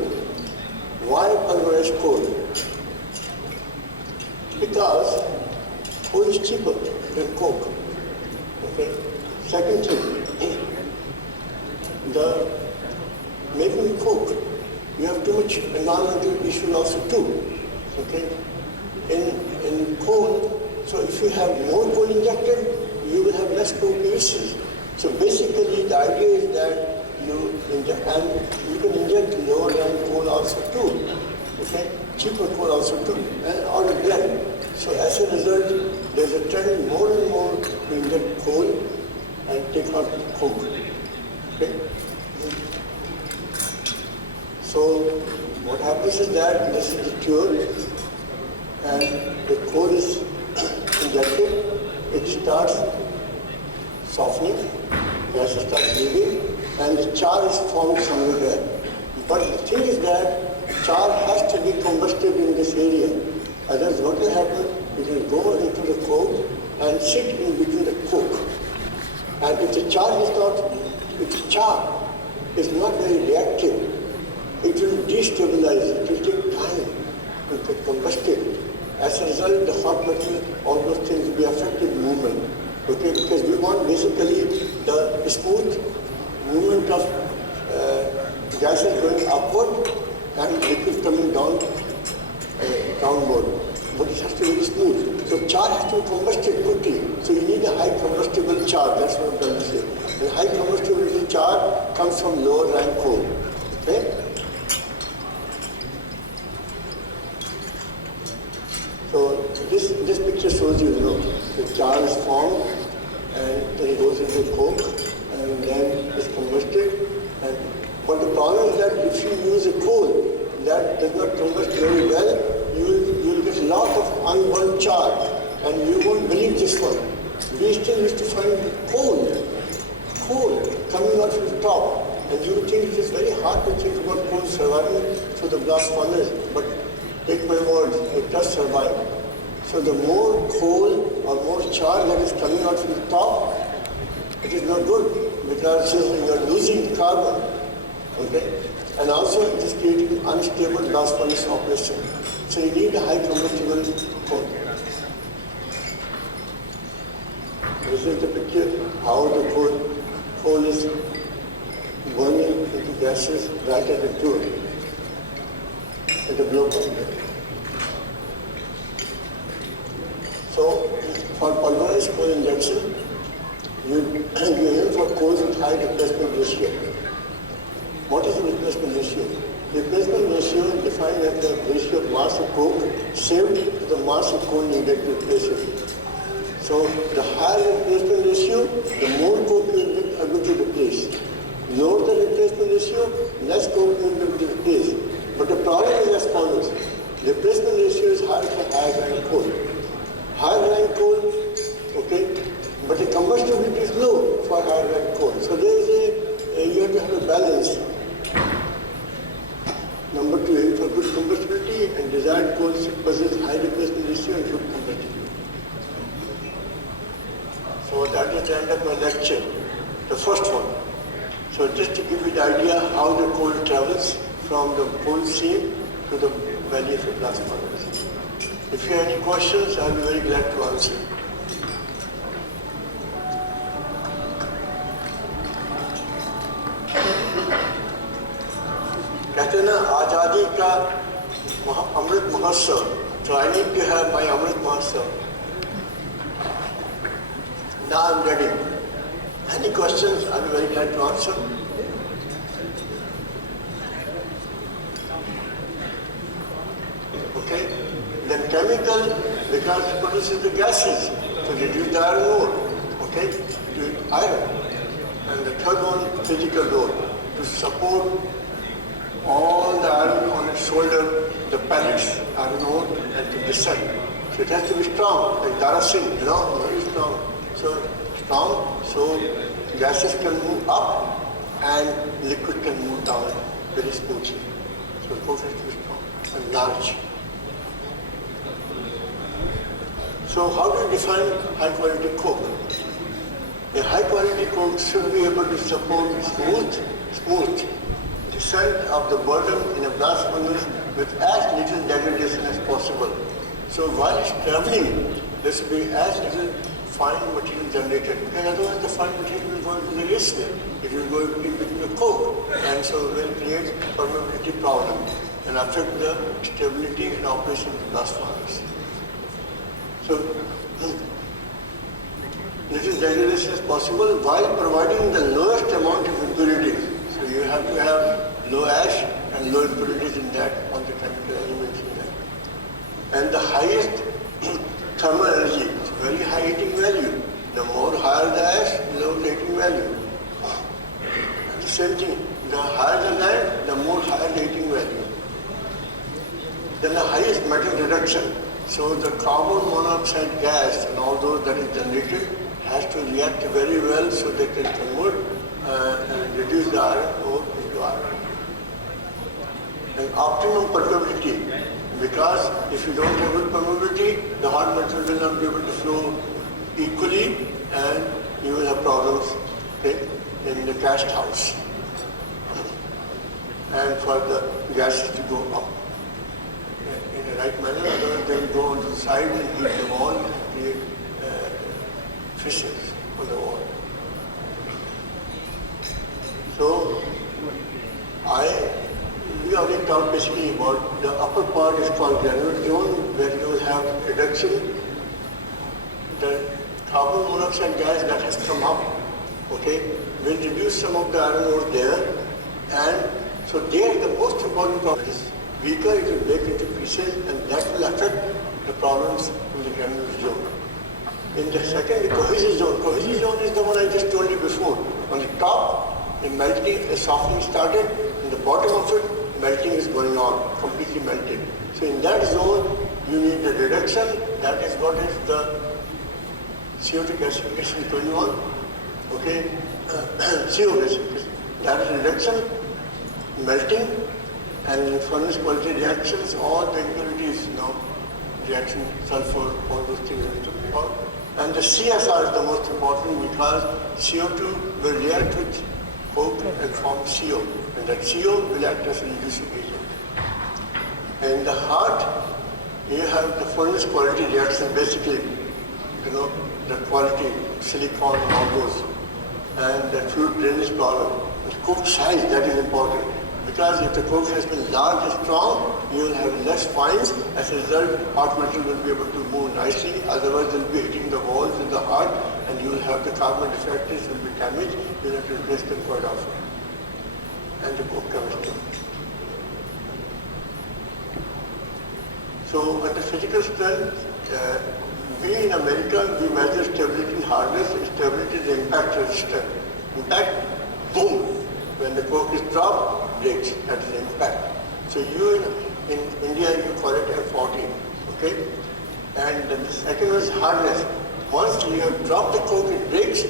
Why pulverized coal? Because coal is cheaper than coke. Okay. Second thing, the making coke, you have too much environmental issues also too. Okay. In coal, so if you have more coal injected, you will have less coke emissions. So basically, the idea is that you inject, and you can inject lower than coal also too. Okay, cheaper coal also too, and or a blend. So as a result, there's a trend more and more to inject coal and take out coke. Okay. So what happens is that this is the tube, and the coal is injected. It starts softening, gas starts leaving, and the char is formed somewhere there. But the thing is that char has to be combusted in this area. Otherwise, what will happen? It will go into the coke and sit in between the coke. And if the char is not very reactive, it will destabilize. It will take time to get combusted. As a result, the hot metal, all those things will be affected movement. Okay, because we want basically the smooth movement of gases going upward and liquid coming downward. But it has to be very smooth. So char has to be combusted quickly. So you need a high combustible char. That's what I'm trying to say. And high combustible char comes from lower rank coal. Okay? So this picture shows you, the char is formed and then it goes into coke and then it's combusted. But the problem is that if you use a coal that does not combust very well, you will get a lot of unburned char and you won't believe this one. We still used to find coal coming out from the top, and you would think it is very hard to think about coal surviving through the blast furnace, but take my word, it does survive. So the more coal or more char that is coming out from the top, it is not good because you are losing carbon. Okay? And also it is creating unstable blast furnace operation. So you need a high combustible coal. This is the picture how the coal is burning into gases right at the tube, at the blow point. So for pulverized coal injection, you aim for coals with high replacement ratio. What is the replacement ratio? Replacement ratio is defined as the ratio of mass of coke saved to the mass of coal needed to replace it. So the higher replacement ratio, the more coke you will be able to replace. Lower the replacement ratio, less coke you will be able to replace. But the problem is as follows. Replacement ratio is higher for higher rank coal. Higher rank coal, okay? But the combustibility is low for higher rank coal. So there is you have to have a balance. Number two, aim for good combustibility and desired coal possess high replacement ratio and good combustibility. So that is the end of my lecture, the first one. So just to give you the idea how the coal travels from the coal seam to the valley of the blast furnace. If you have any questions, I'll be very glad to answer. कहते हैं ना आज़ादी का अमृत महोत्सव, तो I need to have my Amrit Mahotsav. Now I'm ready. Any questions? I'll be very glad to answer. Okay. Then chemical, because it produces the gases to reduce the iron ore. Okay. To iron. And the third one, physical load to support all the iron on its shoulder, the pellets, iron ore, and to descend. So it has to be strong, like Dara Singh, very strong. So strong, so gases can move up and liquid can move down very smoothly. So coke has to be strong and large. So how do you define high quality coke? A high quality coke should be able to support smooth descent of the burden in a blast furnace with as little degradation as possible. So while it's traveling, there should be as little fine material generated, because otherwise the fine material will go into the raceway. It will go in between the coke, and so will create permeability problem and affect the stability and operation of the blast furnace. So little degradation is possible while providing the lowest amount of impurities. So you have to have low ash and low impurities in that, on the chemical elements in that. And the highest thermal energy, very high heating value. The more higher the ash, the lower the heating value. And the same thing, the higher the land, the more higher the heating value. Then the highest metal reduction. So the carbon monoxide gas and all those that is generated has to react very well so that it can convert and reduce the iron ore into iron. And optimum permeability, because if you don't have good permeability, the hot metal will not be able to flow equally and you will have problems, okay, in the cast house. And for the gases to go up in the right manner, otherwise they will go on to the side and heat the wall and create fissures on the wall. So we already talked basically about the upper part is called granular zone, where you will have reduction. The carbon monoxide gas that has come up, okay, will reduce some of the iron ore there, and so there the most important problem is weaker, it will break into pieces, and that will affect the problems in the granular zone. In the second, the cohesive zone. Cohesive zone is the one I just told you before. On the top, the melting, the softening started. In the bottom of it, melting is going on, completely melted. So in that zone, you need the reduction. That is what is the CO2 gasification going on. Okay, CO gasification. That is reduction, melting, and furnace quality reactions. All the impurities, reaction, sulfur, all those things are talking about. And the CSR is the most important because CO2 will react with coke and form CO. And that CO will act as a reducing agent. And in the heart, you have the furnace quality reaction, basically, the quality, silicon and all those. And the fluid drainage problem. The coke size, that is important. Because if the coke has been large and strong, you will have less fines. As a result, hot metal will be able to move nicely. Otherwise, they will be hitting the walls in the heart, and you will have the carbon defectives will be damaged. You will have to replace them quite often. And the coke chemistry. So, at the physical strength, we in America, we measure stability and hardness. Stability is the impact resistance. Impact, boom. When the coke is dropped, breaks. That is the impact. So you in India, you call it F40, okay? And then the second is hardness. Once you have dropped the coke, it breaks,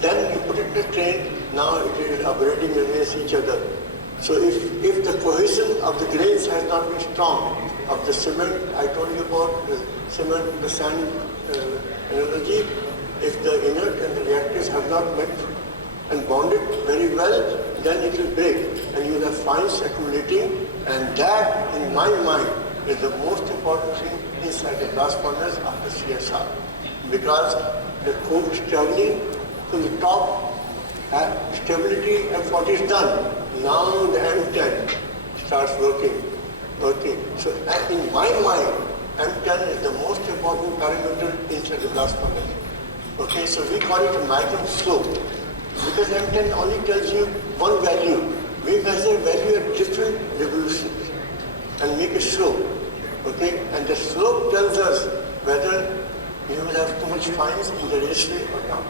then you put it in the train, now it is operating against each other. So if the cohesion of the grains has not been strong, of the cement, I told you about the cement, the sand analogy, if the inert and the reactors have not met and bonded very well, then it will break and you will have fines accumulating, and that, in my mind, is the most important thing inside the blast furnace after CSR. Because the coke is traveling to the top, stability F40 is done. Now the M10 starts working. So in my mind, M10 is the most important parameter inside the blast furnace. Okay, so we call it a micron slope. Because M10 only tells you one value. We measure value at different revolutions and make a slope. Okay, and the slope tells us whether you will have too much fines in the raceway or not.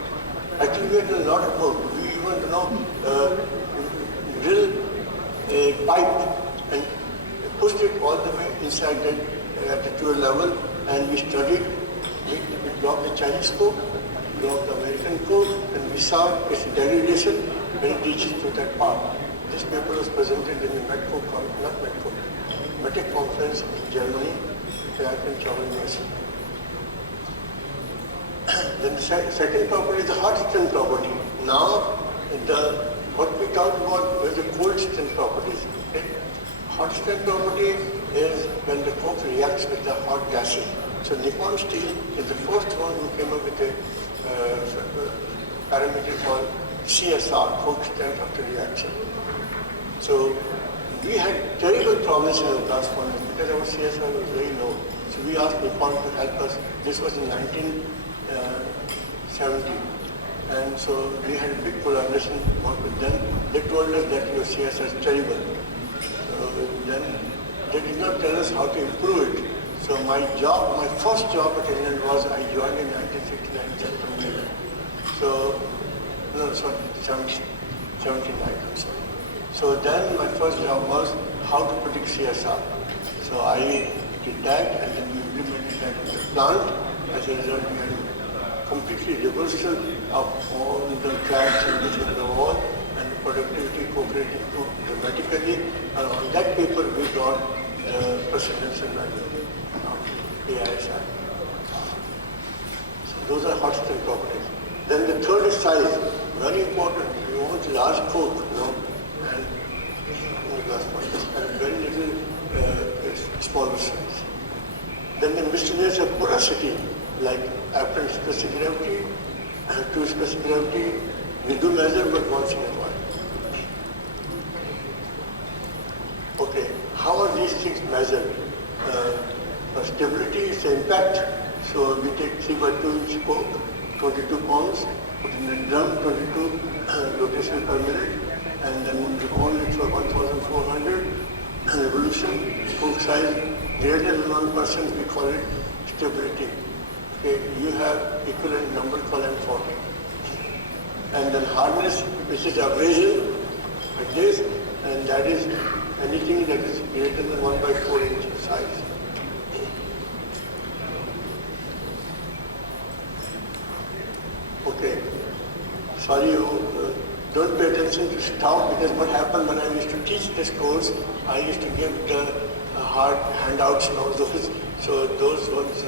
Actually, we have done a lot of work. We even drill a pipe and pushed it all the way inside at the 12 level, and we studied. We dropped the Chinese coke, dropped the American coke, and we saw its degradation when it reaches to that part. This paper was presented in the METIC conference in Germany, American Travel University. Then the second property is the hot strength property. Now, what we talked about was the cold strength properties. Okay? Hot strength property is when the coke reacts with the hot gases. So Nippon Steel is the first one who came up with a parameter called CSR, coke strength after reaction. So we had terrible problems in the blast furnace because our CSR was very low. So we asked Nippon to help us. This was in 1970. And so we had a big collaboration work with them. They told us that your CSR is terrible. So then they did not tell us how to improve it. So my first job at England was I joined in 1969 September. So, no, sorry, 79, I'm sorry. So then my first job was how to predict CSR. So I did that and then we implemented that in the plant. As a result, we had completely reversal of all the cracks in the wall, and the productivity cooperated improved dramatically. And on that paper we got precedence and value of AITISM. So those are hot strength properties. Then the third is size, very important. We want large coke, and in the glass furnace, and very little smaller size. Then the miscellaneous of porosity, like apparent specific gravity, true specific gravity, we do measure but once in a while. Okay, how are these things measured? Stability is the impact. So we take 3/2 inch coke, 22 pounds, put in a drum, 22 rotation per minute, and then we hold it for 1,400 revolution. Coke size greater than 1%, we call it stability. Okay, you have equivalent number called M40. And then hardness, which is abrasion, like this, and that is anything that is greater than 1/4 inch size. Okay, sorry, don't pay attention to stuff, because what happened when I used to teach this course, I used to give the hard handouts and all those. So those ones,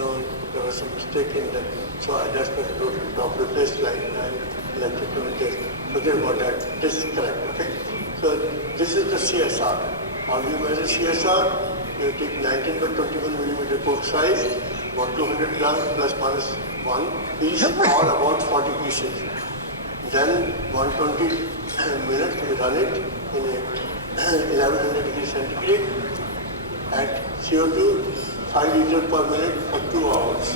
there was some mistake in them. So I just wrote the top replace line and like to do this. Forget about that. This is correct. Okay. So this is the CSR. How do you measure CSR? You take 19/21 millimeter coke size, about 200 grams plus minus 1 piece, or about 40 pieces. Then 120 minutes we run it in a 1100 degrees centigrade at CO2. 5 liters per minute for 2 hours.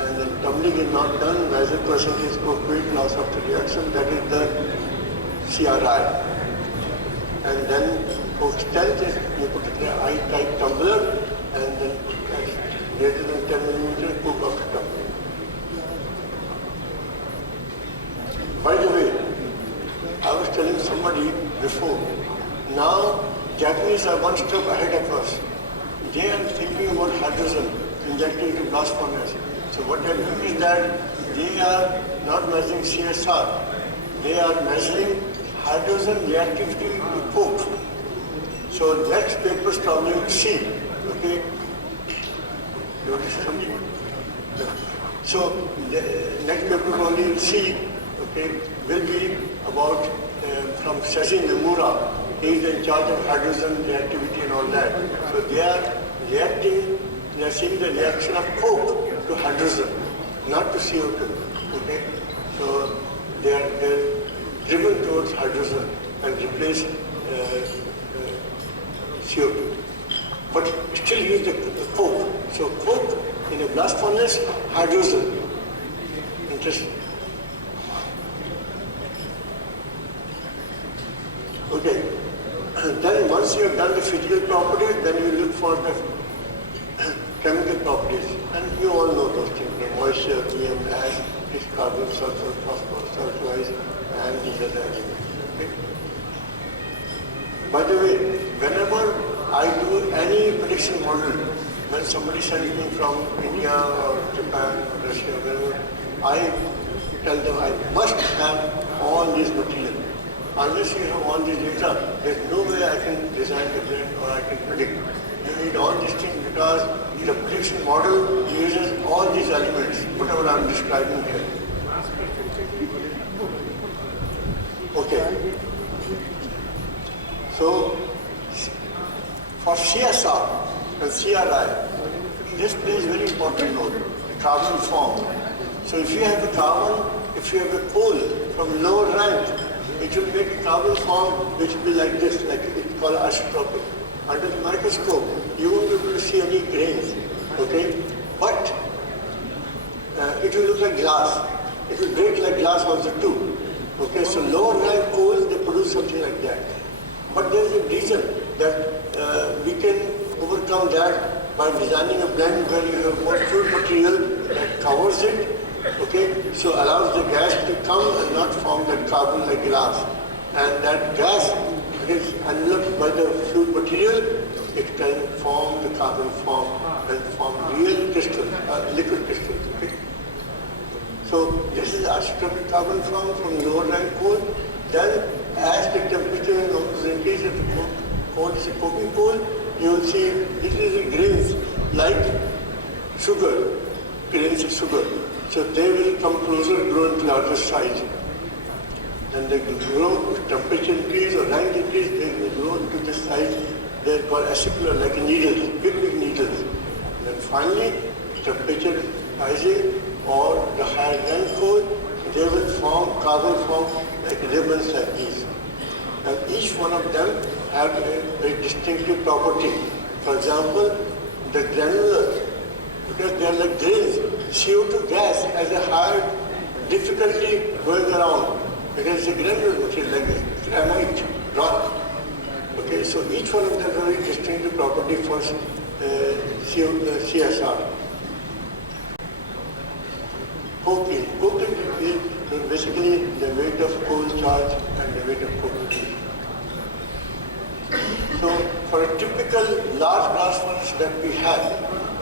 And then tumbling is not done, measure percentage coke loss after reaction, that is the CRI. And then coke strength is, you put it in an I-type tumbler, and then greater than 10 millimeter coke after tumbling. By the way, I was telling somebody before, now Japanese are one step ahead of us. They are thinking about hydrogen injected into blast furnace. So what they do is that they are not measuring CSR, they are measuring hydrogen reactivity to coke. So next paper probably will see, okay? So the next paper probably will see, okay, will be about from Shashi Nomura. He is in charge of hydrogen reactivity and all that. So they are reacting, they are seeing the reaction of coke to hydrogen, not to CO2. Okay? So they are driven towards hydrogen and replace CO2. But still use the coke. So coke in a blast furnace, hydrogen. Interesting. Okay. Then once you have done the physical properties, then you look for the chemical properties. And you all know those things, the moisture, PM, ash, this carbon, sulfur, phosphorus, sulfurize, and these other elements. Okay? By the way, whenever I do any prediction model, when somebody sends me from India or Japan or Russia, wherever, I tell them I must have all these material. Unless you have all these data, there's no way I can design the blend or I can predict. You need all these things because the prediction model uses all these elements, whatever I'm describing here. Okay. So, for CSR and CRI, this plays very important role, the carbon form. So if you have a carbon, if you have a coal from lower rank, it will make a carbon form which will be like this, like it's called isotropic. Under the microscope, you won't be able to see any grains, okay? But it will look like glass. It will break like glass also too. Okay, so lower rank coals, they produce something like that. But there is a reason that we can overcome that by designing a blend where you have more fluid material that covers it, okay, so allows the gas to come and not form that carbon like glass. And that gas is enveloped by the fluid material, it can form the carbon form and form real crystal, liquid crystal. Okay? So this is isotopic carbon form from lower rank coal. Then as the temperature increases of the coal is a coking coal, you will see little grains like sugar, grains of sugar. So they will come closer, grow into larger size. Then they will grow, temperature increase or rank increase, they will grow into this size. They are called acicular, like needles, big needles. And then finally, temperature rising or the higher rank coal, they will form carbon form like ribbons like these. And each one of them have a very distinctive property. For example, the granular, because they are like grains, CO2 gas has a higher difficulty going around because it's a granular material like granite, rock. Okay, so each one of them has a very distinctive property for CSR. Coking. Coking is basically the weight of coal charge and the weight of coke. So for a typical large blast furnace that we have,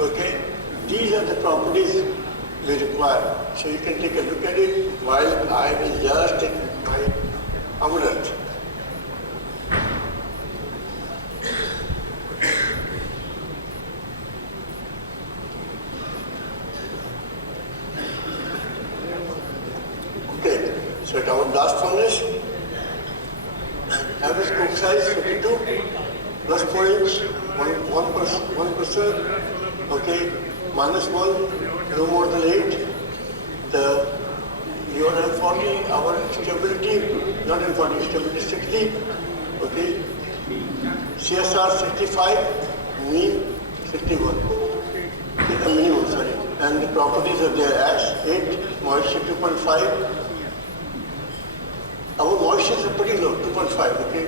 okay, these are the properties we require. So you can take a look at it while I will just take my amulet. Okay, so at our blast furnace, average coke size 52, plus 4 inch, 1%, okay, -1, no more than 8. The M40, our stability, not M40, stability 60, okay, CSR 65, mean 61, the minimum, sorry, and the properties are there as 8, moisture 2.5. Our moistures are pretty low, 2.5, okay?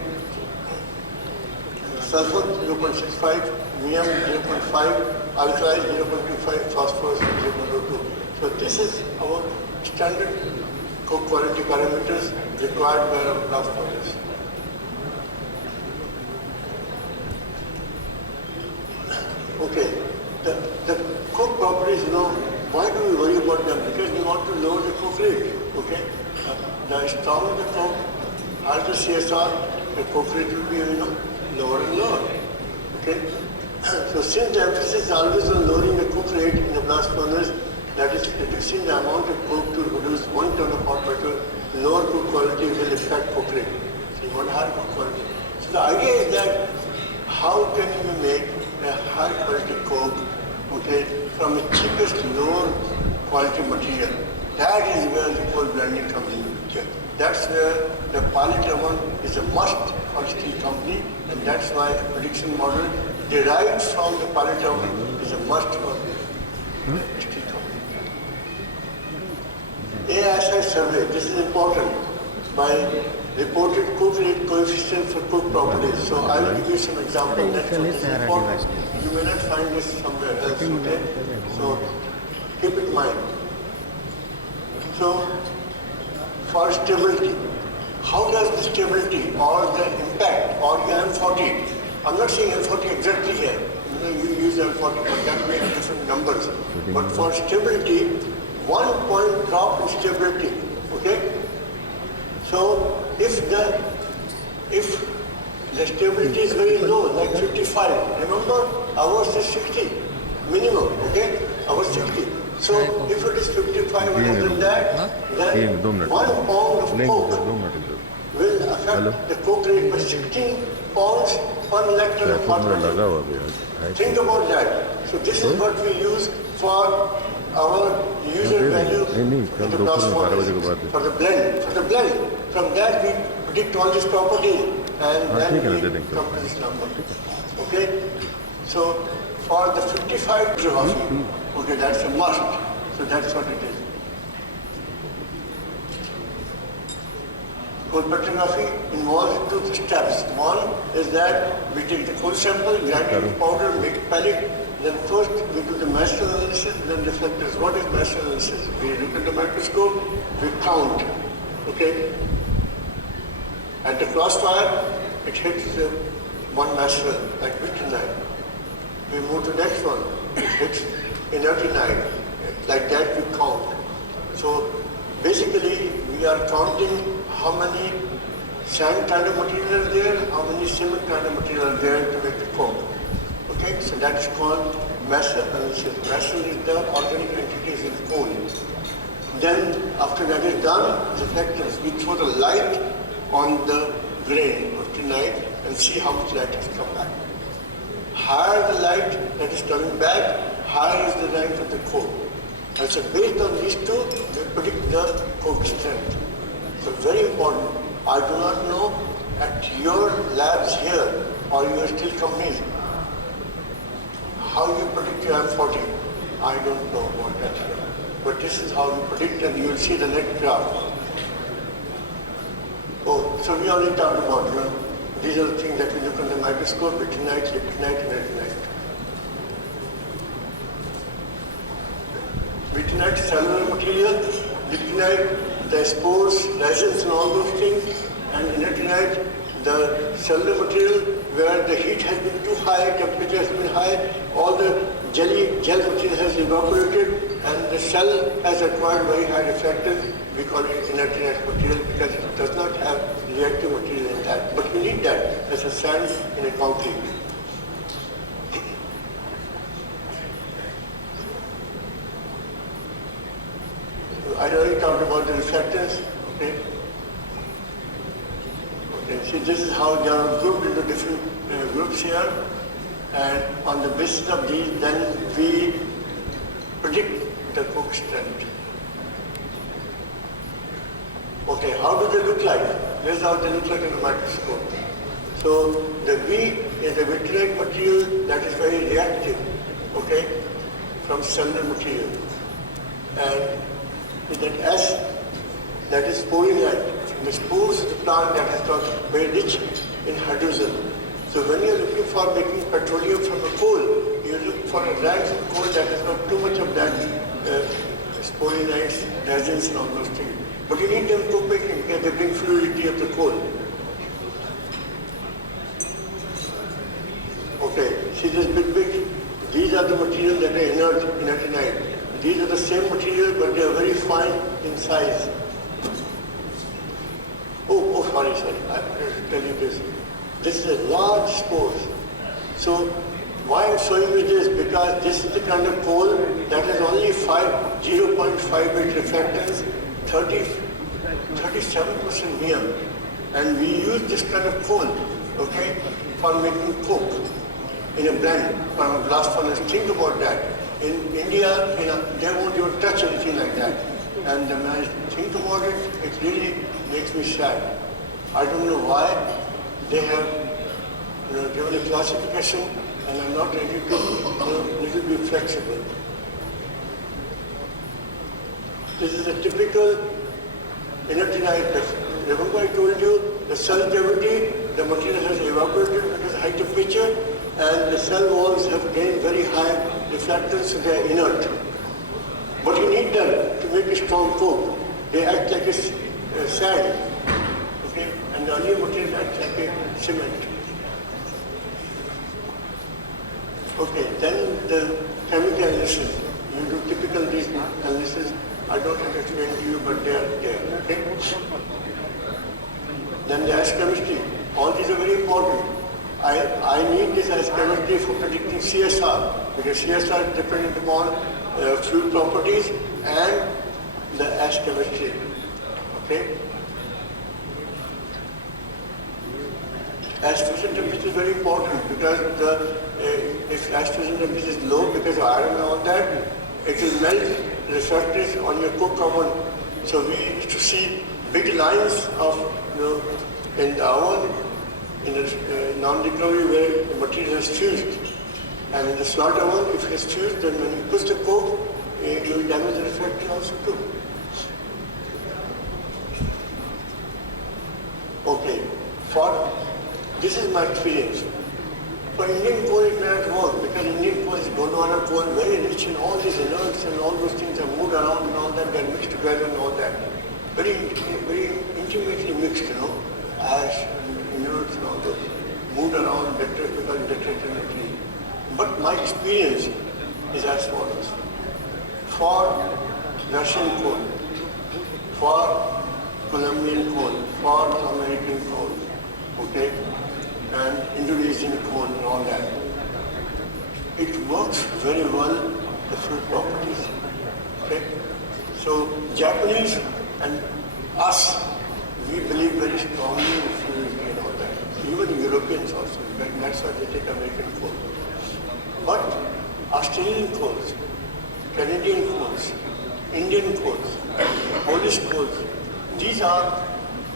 Sulfur 0.65, medium 0.5, alkali 0.25, phosphorus 0.02. So this is our standard coke quality parameters required by our blast furnace. Okay, the coke properties, why do we about them because we want to lower the coke rate. Okay, the stronger the coke, higher the CSR, the coke rate will be lower and lower. Okay, so since the emphasis is always on lowering the coke rate in the blast furnace, that is reducing the amount of coke to produce 1 ton of hot metal, lower coke quality will affect coke rate. So you want higher coke quality. So the idea is that how can you make a high quality coke, okay, from the cheapest lower quality material? That is where the coal blending comes in the picture. That's where the pilot oven is a must for steel company, and that's why a prediction model derived from the pilot oven is a must for the steel company. AITISM survey, this is important, by reported coke rate coefficient for coke properties. So I will give you some examples. This is important. You may not find this somewhere else, okay? So keep it in mind. So for stability, how does the stability or the impact or the M40, I'm not saying M40 exactly here, you use M40 but that may have different numbers. But for stability, 1 point drop in stability, okay? So if the stability is very low, like 55, remember ours is 60 minimum, okay? Ours 60. So if it is 55 or less than that, then 1 pound of coke will affect the coke rate by 16 pounds per electron of hot metal. Think about that. So this is what we use for our user value in the blast furnace, for the blend. From that we predict all these properties and then we come to this number. Okay? So for the 55 petrography, okay, that's a must. So that's what it is. Coal petrography involves 2 steps. One is that we take the coal sample, grind it to powder, make it pellet. Then first we do the mass analysis, then reflectors. What is mass analysis? We look at the microscope, we count. Okay? At the crossfire, it hits one mass cell, like vitrinite. We move to the next one, it hits inertinite. Like that we count. So basically we are counting how many sand kind of material are there, how many cement kind of material are there to make the coke. Okay, so that is called mass analysis. Mass is the organic entities in coal. Then after that is done, reflectors, we throw the light on the grain of tinite and see how much light has come back. Higher the light that is coming back, higher is the rank of the coke. And so based on these two, we predict the coke strength. So very important. I do not know at your labs here or your steel companies how you predict your M40. I don't know about that here. But this is how you predict, and you will see the next graph. Oh, so we already talked about, these are the things that we look on the microscope, vitrinite, liptinite, and inertinite. Vitrinite, cellular material, liptinite, the spores, resins, and all those things, and inertinite, the cellular material where the heat has been too high, temperature has been high, all the gel material has evaporated, and the cell has acquired very high refractance. We call it inertinite material because it does not have reactive material in that. But we need that as a sand in a concrete. I already talked about the refractance. Okay. See, this is how they are grouped into different groups here, and on the basis of these, then we predict the coke strength. Okay, how do they look like? This is how they look like in the microscope. So the V is a vitrinite material that is very reactive, okay, from cellular material, and with that S, that is sporinite. The spores of the plant that has got very rich in hydrogen. So when you are looking for making petroleum from a coal, you look for a rank of coal that has got too much of that sporinites, resins, and all those things. But you need them to make it because they bring fluidity of the coal. Okay, see this big, these are the materials that are inert, inertinite. these are the same material, but they are very fine in size. Sorry, I forgot to tell you this. This is a large spores. So why I'm showing you this? Because this is the kind of coal that has only 0.58 reflectance, 37% neon. And we use this kind of coal, okay, for making coke in a blend from a blast furnace. Think about that. In India, they won't even touch anything like that. And when I think about it, it really makes me sad. I don't know why they have given a classification and are not ready to little bit flexible. This is a typical inertinite. Remember I told you the cell cavity, the material has evaporated because of high temperature, and the cell walls have gained very high reflectance, so they are inert. What you need them to make a strong coke, they act like a sand, okay? And the earlier material acts like a cement. Okay, then the chemical analysis. You do typical these analysis. I don't have to explain to you, but they are there, okay? Then the ash chemistry. All these are very important. I need this ash chemistry for predicting CSR, because CSR is dependent upon fluid properties and the ash chemistry. Okay? Ash fusion temperature is very important because if ash fusion temperature is low because of iron and all that, it will melt refractories on your coke oven. So we used to see big lines of in the oven, in the non-recovery where the material is fused. And in the slot oven, if it is fused, then when you push the coke, you will damage the refractory also too. Okay, this is my experience. For Indian coal, it may not work because Indian coal is Gondwana coal, very rich in all these inerts and all those things are moved around and all that, they're mixed together and all that. Very intimately mixed, ash and inerts and all those. Moved around, deteriorated material. But my experience is as follows. For Russian coal, for Colombian coal, for American coal, okay, and Indonesian coal and all that, it works very well, the fluid properties, okay? So Japanese and us, we believe very strongly in fluidity and all that. Even Europeans also, that's why they take American coal. But Australian coals, Canadian coals, Indian coals, Polish coals, these are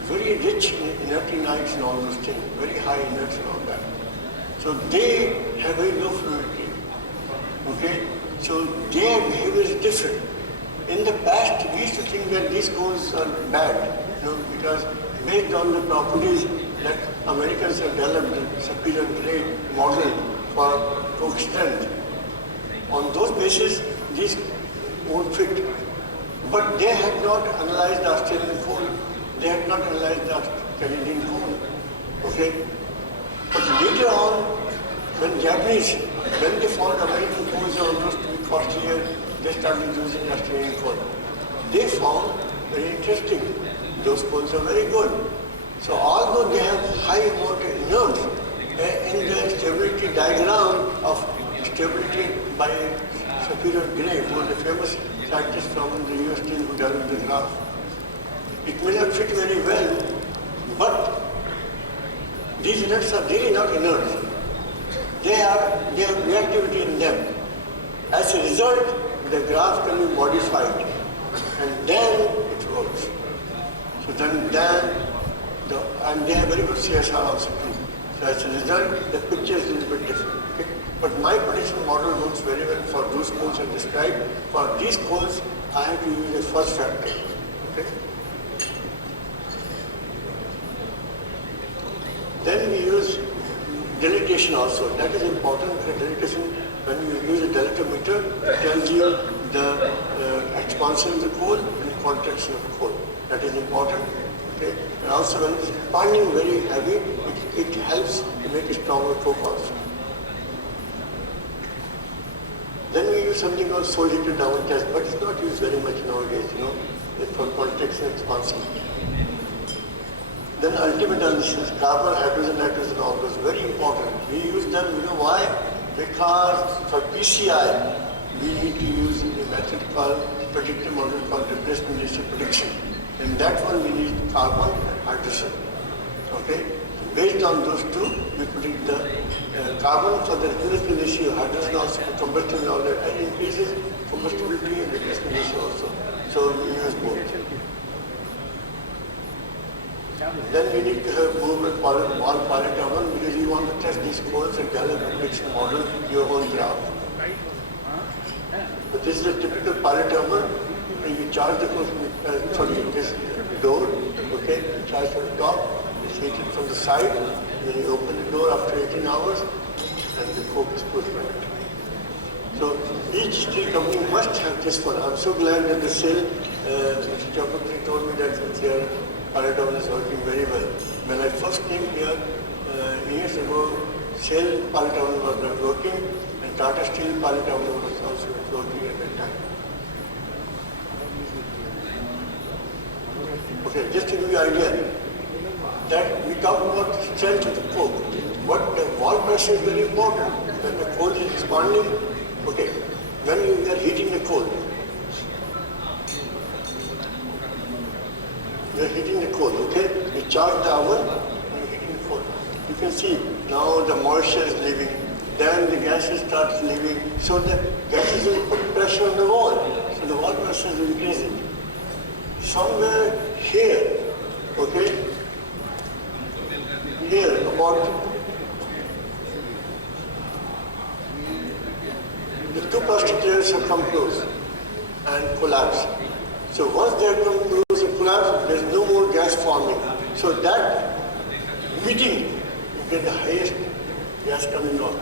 very rich in inertinites and all those things, very high inerts and all that. So they have very low fluidity, okay? So their behavior is different. In the past, we used to think that these coals are bad, because based on the properties that Americans have developed, the superior grade model for coke strength. On those basis, these won't fit. But they had not analyzed the Australian coal. They had not analyzed the Canadian coal. Okay? But later on, when Japanese, when they found American coals are almost to be costlier, they started using Australian coal. They found very interesting. Those coals are very good. So although they have high amount of inerts, in the stability diagram of stability by Superior Gray, who was the famous scientist from the US team who developed the graph, it may not fit very well, but these inerts are really not inerts. They have reactivity in them. As a result, the graph can be modified, and then it works. So then and they have very good CSR also too. So as a result, the picture is a little bit different. Okay? But my prediction model works very well for those coals I described. For these coals, I have to use a first factor. Okay? Then we use dilatation also. That is important because dilatation, when you use a dilatometer, it tells you the expansion of the coal and the contraction of the coal. That is important. Okay? And also when it's expanding very heavy, it helps to make a stronger coke also. Then we use something called soul heated down test, but it's not used very much nowadays, for context and expansion. Then ultimate analysis, carbon, hydrogen, nitrogen, all those, very important. We use them, why? Because for PCI, we need to use a method called predictive model called replacement ratio prediction. In that one, we need carbon and hydrogen. Okay? Based on those two, we predict the carbon for the replacement ratio, hydrogen also for combustion and all that, and increases combustibility and replacement ratio also. So we use both. Then we need to have movement wall polycarbon because you want to test these codes and develop a prediction model, your own graph. But this is a typical polycarbon. You charge the this door, okay, you charge from the top, it's heated from the side, then you open the door after 18 hours and the coke is pushed out. So each steel company must have this one. I'm so glad that the sale, Mr. Chakraborty told me that their polycarbon is working very well. When I first came here years ago, Shell polycarbon was not working and Tata Steel polycarbon was also not working at that time. Okay, just to give you an idea, that we talk about strength of the coke. What the wall pressure is very important. When the coal is expanding, okay, when you are heating the coal, you are heating the coal, okay? You charge the oven and you are heating the coal. You can see now the moisture is leaving, then the gases start leaving, so the gases will put pressure on the wall, so the wall pressure is increasing. Somewhere here, okay, here about the two plastic layers have come close and collapse. So once they have come close and collapse, there is no more gas forming. So that meeting, you get the highest gas coming out.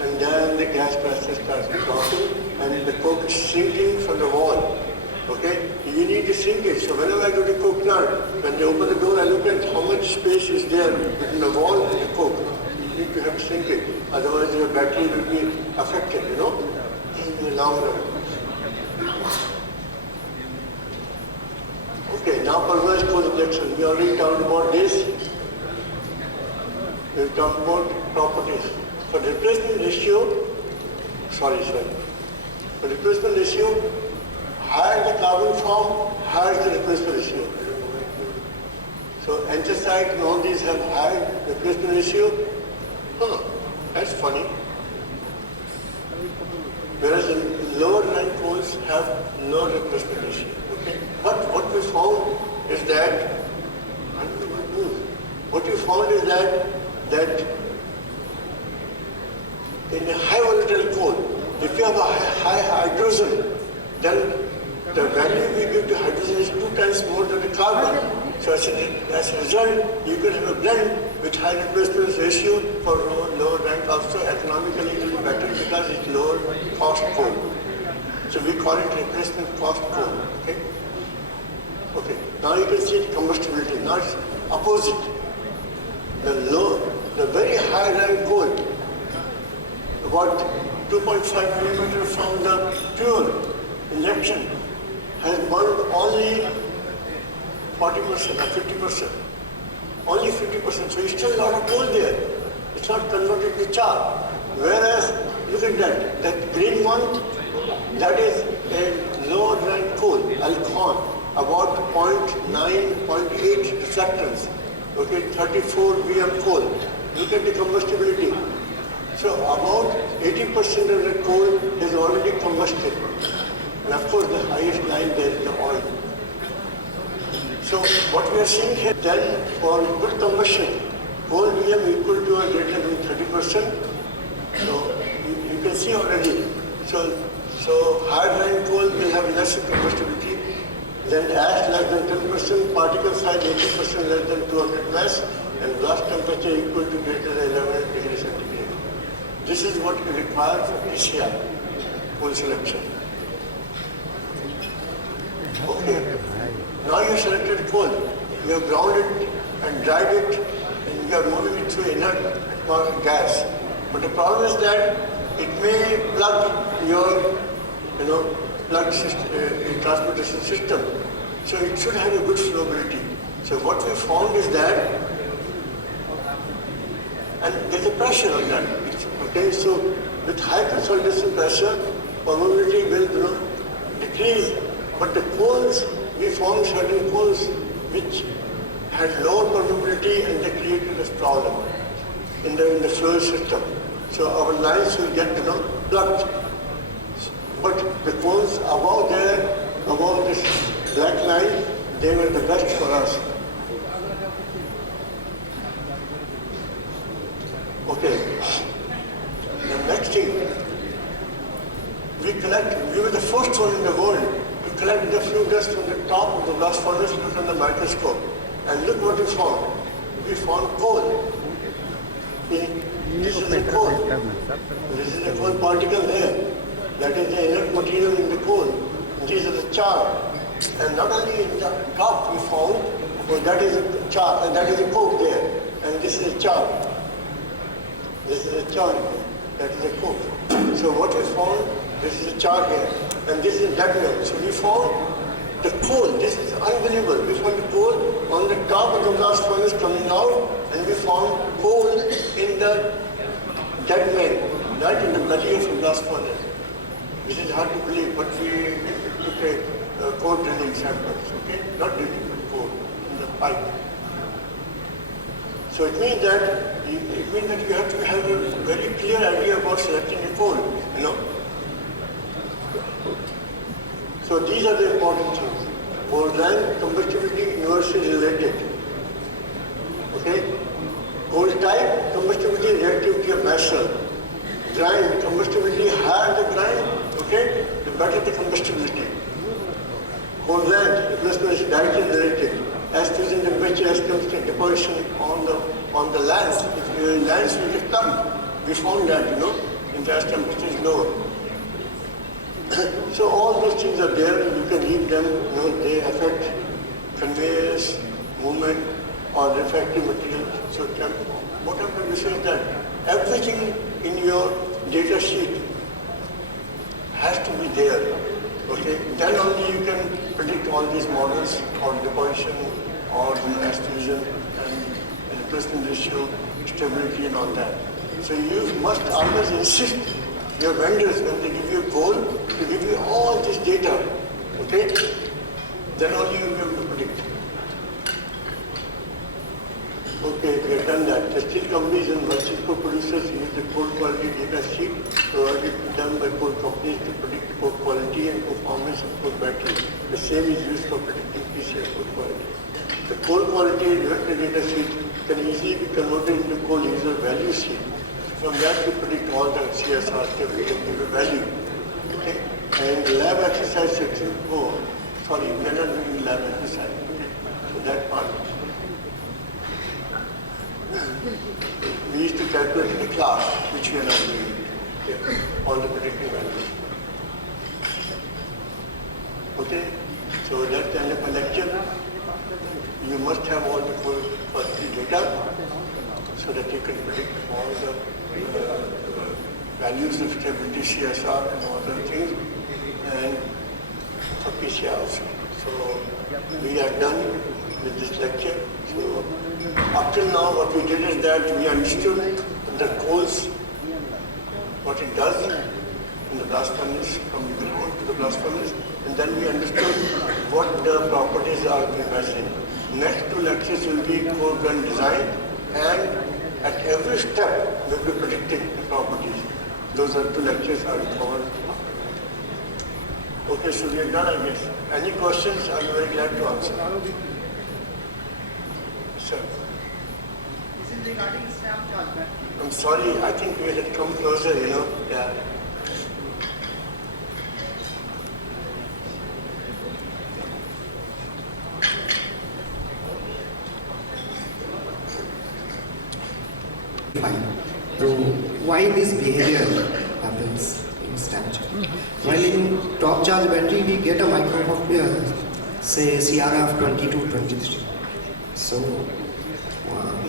And then the gas pressure starts dropping and the coke is sinking from the wall. Okay? You need to sink it. So whenever I go to coke plant, when they open the door, I look at how much space is there between the wall and the coke. You need to have to sink it. Otherwise your battery will be affected, in the long run. Okay, now pulverized coal injection. We already talked about this. We talked about properties. For replacement ratio, for replacement ratio, higher the carbon form, higher the replacement ratio. So anthracite and all these have high replacement ratio. That's funny. Whereas the lower rank coals have low replacement ratio. Okay? But what we found is that in a high volatile coal, if you have a high hydrogen, then the value we give to hydrogen is 2 times more than the carbon. So as a result, you can have a blend with high replacement ratio for lower rank also. Economically it will be better because it's lower cost coal. So we call it replacement cost coal. Okay? Okay. Now you can see the combustibility. Now it's opposite. The very high rank coal, about 2.5 millimeter from the pure injection, has burned only 40% or 50%. Only 50%. So it's still a lot of coal there. It's not converted to char. Whereas, look at that green one, that is a lower rank coal, alcohol, about 0.9, 0.8 reflectance. Okay, 34 VM coal. Look at the combustibility. So about 80% of the coal is already combusted. And of course, the highest line there is the oil. So what we are seeing here, then for good combustion, coal VM equal to or greater than 30%. So you can see already. So hard rank coal will have lesser combustibility. Then ash less than 10%, particle size 80% less than 200 mass, and blast temperature equal to greater than 11 degrees centigrade. This is what we require for PCI, coal selection. Okay. Now you selected coal, you have ground it and dried it, and you are moving it through inert gas. But the problem is that it may plug your, plug transportation system. So it should have a good flowability. So what we found is that, and there's a pressure on that. Okay, so with high consolidation pressure, permeability will decrease. But the coals, we found certain coals which had lower permeability and they created a problem in the flow system. So our lines will get plugged. But the coals above this black line, they were the best for us. Okay. The next thing, we were the first one in the world to collect the flue gas from the top of the blast furnace, look on the microscope. And look what we found. We found coal. This is a coal. This is a coal particle here. That is the inert material in the coal. These are the char. And not only in the top we found, but that is a char, and that is a coke there. And this is a char. This is a char. That is a coke. So what we found, this is a char here. And this is that one. So we found the coal. This is unbelievable. We found the coal on the top of the blast furnace coming out, and we found coal in the dead man, right in the belly of the blast furnace. This is hard to believe, but we took a core drilling samples, okay? Not drilling, but core in the pipe. So it means that you have to have a very clear idea about selecting a coal, So these are the important things. Coal-drying combustibility inversely related. Okay? Coal type, combustibility, reactivity of vessel. Grind, combustibility, higher the grind, okay, the better the combustibility. Coal rent, investment is directly related. As to the temperature, as comes to deposition on the lands. If the lands will get plugged, we found that, in the as temperature is lower. So all those things are there, and you can read them, they affect conveyors, movement, or refractive material. So what I'm trying to say is that everything in your data sheet has to be there. Okay? Then only you can predict all these models or deposition or the mass fusion and replacement ratio, stability and all that. So you must always insist your vendors when they give you a goal to give you all this data. Okay? Then only you will be able to predict. Okay, we have done that. The steel companies and merchant coal producers use the coal quality data sheet provided to them by coal companies to predict coal quality and performance of coal batteries. The same is used for predicting PCR coal quality. The coal quality data sheet can easily be converted into coal user value sheet. From that we predict all the CSR stability and give a value. Okay? And lab exercise section, we are not doing lab exercise. Okay? So that part. We used to calculate the class, which we are now doing here, all the predictive values. Okay, so that's the end of the lecture. You must have all the quality data so that you can predict all the values of stability, CSR and all those things, and for PCR also. So we are done with this lecture. So up till now, what we did is that we understood the coals, what it does in the blast furnace, from the coal to the blast furnace, and then we understood what the properties are we measuring. Next two lectures will be coal gun design, and at every step we will be predicting the properties. Those are two lectures are covered. Okay, so we are done, I guess. Any questions? I am very glad to answer. Sir. This is regarding stamp charge. I'm sorry, I think we had come closer, Yeah. So why this behavior happens in stamp charge? While in top charge battery we get a micro say CRF 2223. So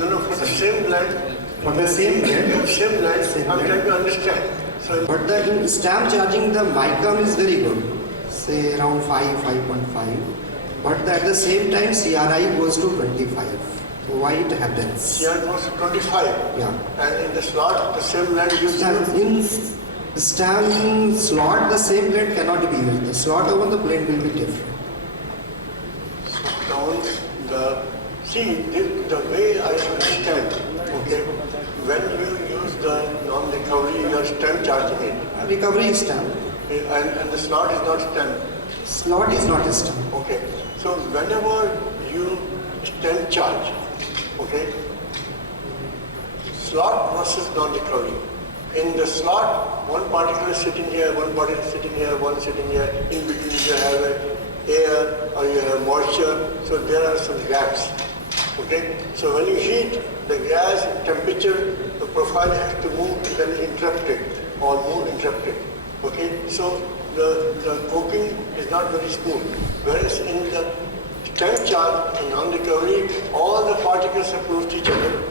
No, for the same blend. For the same blend? Same blend, I'm trying to understand. So But in stamp charging, the micron is very good, say around 5.5. But at the same time, CRI goes to 25. So why it happens? CR goes to 25. Yeah. And in the slot, the same blend used. In stamp slot, the same blend cannot be used. The slot over the blend will be different. Down the way I understand, okay, when you use the non-recovery, you are stamp charging it. Recovery is stamp. And the slot is not stamp. Slot is not a stamp. Okay. So whenever you stamp charge, okay, slot versus non-recovery. In the slot, one particle is sitting here, one particle is sitting here, one sitting here. In between you have air or you have moisture, so there are some gaps. Okay? So when you heat, the gas temperature, the profile has to move then interrupted or move interrupted. Okay? So the coating is not very smooth. Whereas in the stamp charge, in non-recovery, all the particles are close to each other.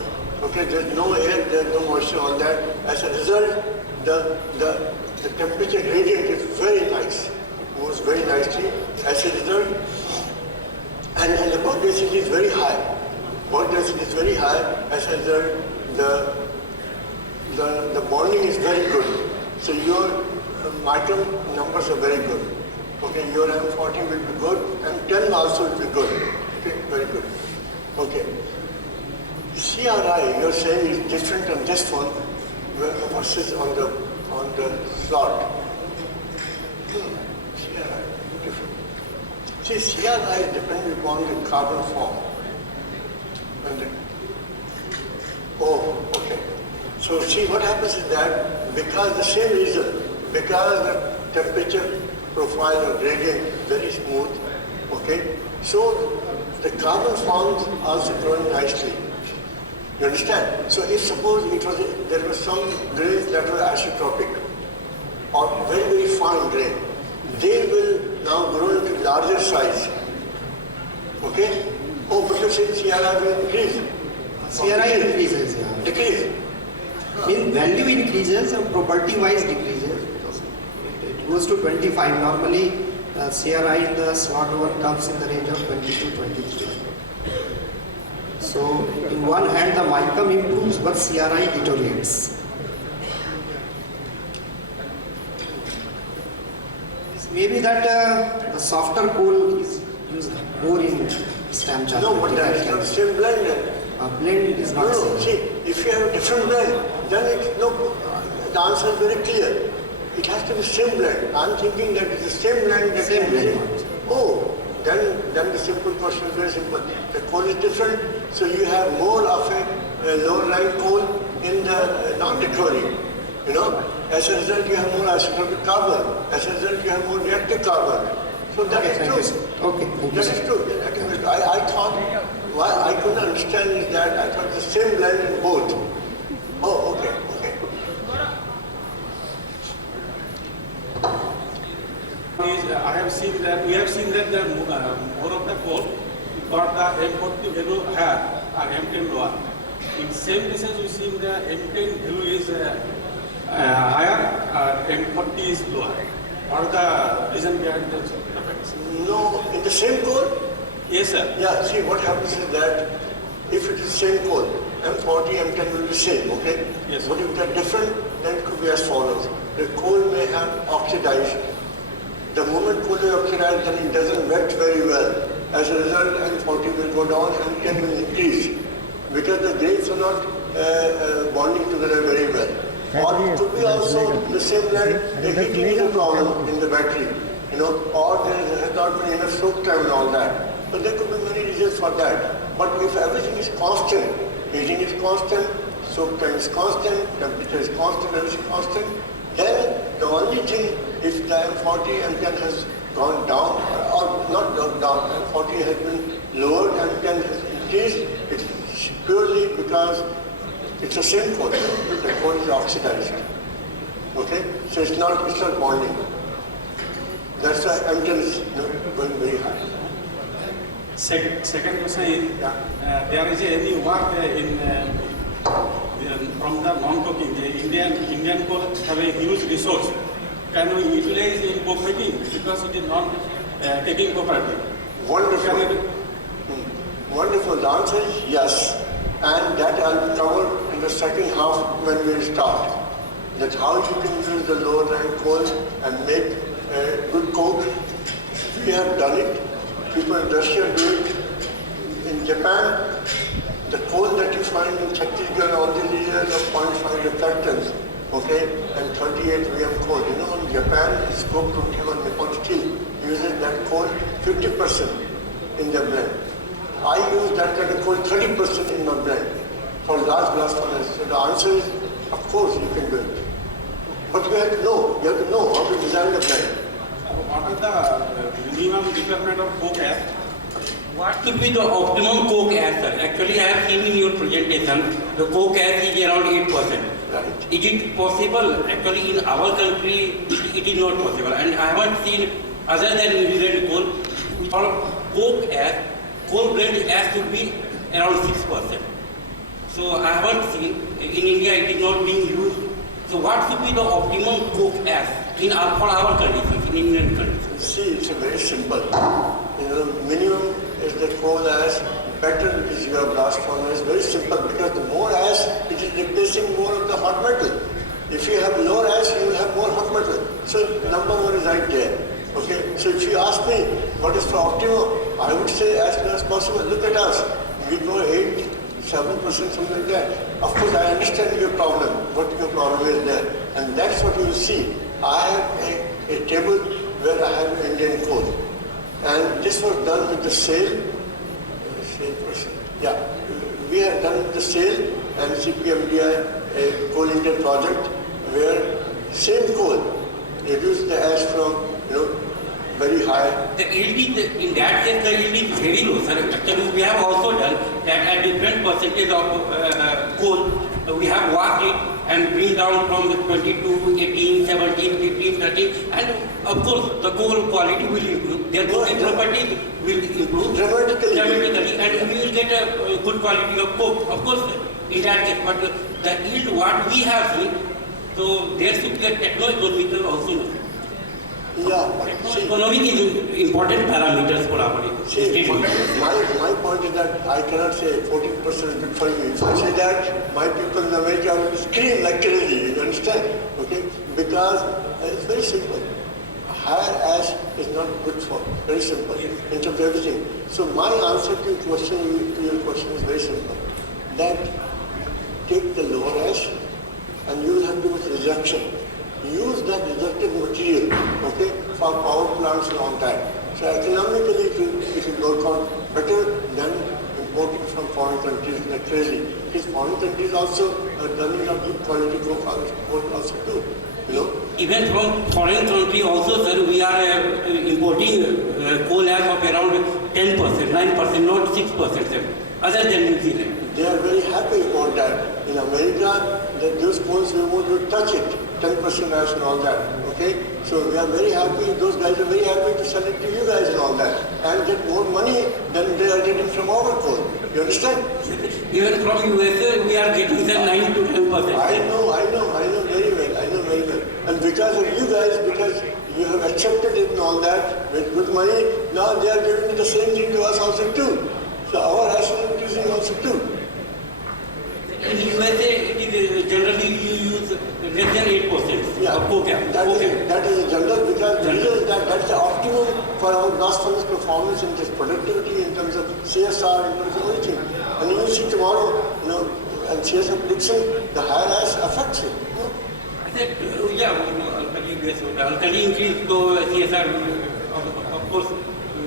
Okay, there's no air, there's no moisture on that. As a result, the temperature gradient is very nice, moves very nicely. As a result, and the work density is very high. Work density is very high. As a result, the bonding is very good. So your micron numbers are very good. Okay, your M40 will be good, M10 also will be good. Okay, very good. Okay. CRI, you're saying is different on this one versus on the slot. CRI, different. See, CRI is dependent upon the carbon form. Okay. So see, what happens is that because the same reason, because the temperature profile or gradient is very smooth, okay, so the carbon forms also growing nicely. You understand? So if suppose there were some grains that were isotropic or very, very fine grain, they will now grow into larger size. Okay? Oh, but you're saying CRI will increase. CRI increases, yeah. Decrease. In value increases and property-wise decreases. It goes to 25. Normally, CRI in the slot one comes in the range of 22, 23. So, in one hand, the micron improves, but CRI deteriorates. Maybe that the softer coal is used more in stamp charge. No, but that is not the same blend then. Blend is not No, same. see, if you have a different blend, then the answer is very clear. It has to be same blend. I'm thinking that it's the same blend that Same you're using. blend. Oh, then the simple question is very simple. The coal is different, so you have more of a lower lying coal in the non-recovery. You know, as a result, you have more isotopic carbon. As a result, you have more reactive carbon. So that is Thank true. you, sir. Okay, thank you, That sir. is true. I thought, why I couldn't understand is that I thought the same blend in both. Oh, okay. I have seen that we have seen that the more of the coal got the M40 value higher or M10 lower. In same distance, we see the M10 value is higher or M40 is lower. What are the reason behind the effects? No, in the same coal? Yes, sir. Yeah, see what happens is that if it is same coal, M40, M10 will be same, okay? Yes. But if they're different, then it could be as follows. The coal may have oxidized. The moment coal is oxidized, then it doesn't wet very well. As a result, M40 will go down and M10 will increase because the grains are not bonding together very well. Or it could be also the same blend, the heating is a problem in the battery, you know, or there has not been enough soak time and all that. But there could be many reasons for that. But if everything is constant, heating is constant, soak time is constant, temperature is constant, everything is constant, then the only thing, if the M40, M10 has gone down, or not gone down, M40 has been lowered, M10 has increased, it's purely because it's the same coal. The coal is oxidized. Okay? So it's not bonding. That's why M10 is going very high. Second question is, there is any work in from the non-coking, the Indian coal have a huge resource. Can we utilize in coke making because it is not taking cooperative? Wonderful. Wonderful. The answer is yes. And that I'll cover in the second half when we start. That's how you can use the lower rank coal and make good coke. We have done it. People in Russia do it. In Japan, the coal that you find in Chhattisgarh all these years of 0.5 reflectance, okay, and 38 VM coal. You know, in Japan, Scope 21 Nippon Steel uses that coal 50% in their blend. I use that kind of coal 30% in my blend for large blast furnaces. So the answer is, of course, you can do it. But you have to know how to design the blend. What is the minimum requirement of coke ash? What could be the optimum coke ash, sir? Actually, I have seen in your presentation, the coke ash is around 8%. Right. Is it possible? Actually, in our country, it is not possible. And I haven't seen, other than New Zealand coal, for coke ash, coal blend ash should be around 6%. So I haven't seen, in India it is not being used. So what should be the optimum coke ash for our conditions, in Indian conditions? See, it's very simple. You know, minimum is the coal ash, better is your blast furnace. Very simple, because the more ash, it is replacing more of the hot metal. If you have lower ash, you will have more hot metal. So number one is right there. Okay, so if you ask me what is the optimum, I would say as soon as possible. Look at us, we go 8, 7%, something like that. Of course, I understand your problem, what your problem is there, and that's what you will see. I have a table where I have Indian coal, and this was done with the sale person. Yeah, we have done with the sale and CPMDI, a coal India project, where same coal reduced the ash from, very high. The yield is, in that case, the yield is very low, sir. Actually, we have also done that at different percentage of coal, we have washed it and bring down from 22, 18, 17, 15, 13, and of course, the coal quality will improve. Their coking properties will improve Dramatically, and we will get a good quality of coke. Of course, in that case, but the yield what we have seen, so there should be a techno-economical also. yeah, see, Economic is important parameters for our see, state. my point is that I cannot say 14% is good for you. If I say that, my people in America will scream like crazy, you understand? Okay? Because it's very simple. Higher ash is not good for, very simple, in terms of everything. So my answer to your question is very simple. That take the lower ash and you will have to do rejection. Use that rejected material, okay, for power plants and all that. So economically it will work out better than importing from foreign countries like crazy. Because foreign countries also are running out good quality coal also too, Even from foreign country also, sir, we are importing coal ash of around 10%, 9%, not 6%, sir, other than New Zealand. They are very happy about that. In America, those coals we won't touch it. 10% ash and all that, okay? So we are very happy, those guys are very happy to sell it to you guys and all that, and get more money than they are getting from our coal. You understand? Even from USA, we are getting the 9 to 10%. I know very well. And because of you guys, because you have accepted it and all that, with good money, now they are giving the same thing to us also too. So our ash is increasing also too. In USA, it is generally you use less than 8% of coke ash. That is a general, because the reason is that that's the optimum for our blast furnace performance in this productivity, in terms of CSR, in terms of everything. And you will see tomorrow, and CSR prediction, the higher ash affects it. I said, alkali increase, so CSR will, of course,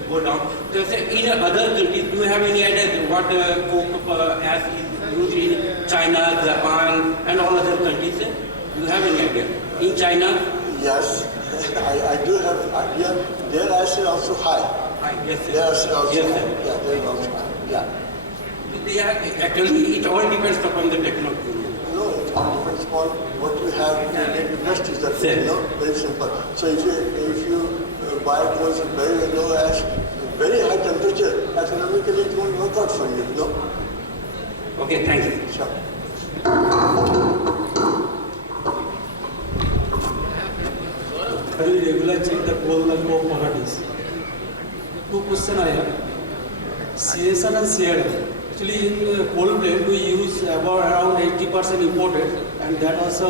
go down. So in other countries, do you have any idea what coke ash is used in China, Japan, and all other countries? Do you have any idea? In China? Yes, I do have an idea. Their ash is also high. Yes, sir. Their ash is also Yes, high. sir. Yeah, they are also high. Yeah. Actually, it all depends upon the technology. No, it all depends upon what you have to make the best is that, very simple. So if you buy coals at very, very low ash, very high temperature, economically it won't work out for you, Okay, thank you. Sure. Can we regularly check the coal and coke properties? Two questions I have. CSR and CRI. Actually, in coal blend we use about around 80% imported, and that also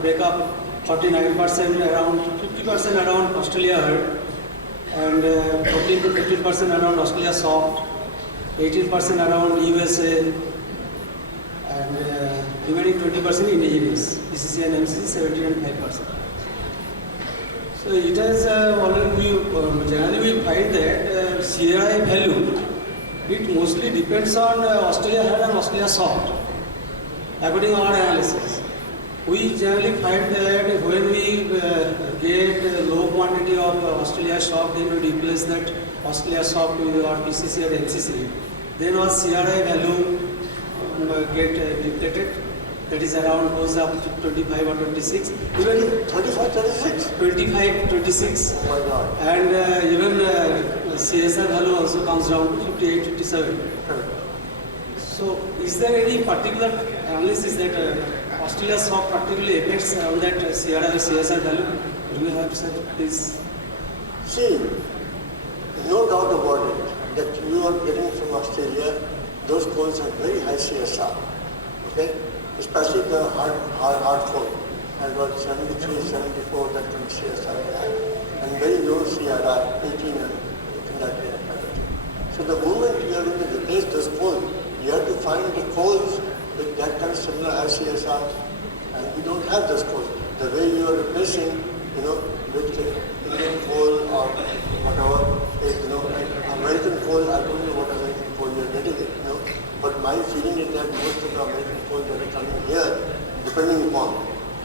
break up 49% around 50% around Australia hard, and 14 to 15% around Australia soft, 18% around USA, and remaining 20% indigenous. PCC and MCC 70 and 5%. So it has already generally we find that CRI value, it mostly depends on Australia hard and Australia soft. According to our analysis, we generally find that when we get a low quantity of Australia soft, then we replace that Australia soft with our PCC or NCC. Then our CRI value get depleted. That is around goes up to 25 or 26. Even 35, 36? 25, 26. Oh my God. And even CSR value also comes down to 58, 57. So is there any particular analysis that Australia soft particularly affects on that CRI or CSR value? Do you have such this? See, no doubt about it that you are getting from Australia, those coals have very high CSR. Okay? Especially the hard coal. And about 73, 74, that kind of CSR they have. And very low CRI, 18 and in that area. So the moment you are going to replace those coals, you have to find the coals with that kind of similar high CSR. And we don't have those coals. The way you are replacing, with Indian coal or whatever, like American coal, I don't know what American coal you are getting it, But my feeling is that most of the American coal that are coming here, depending upon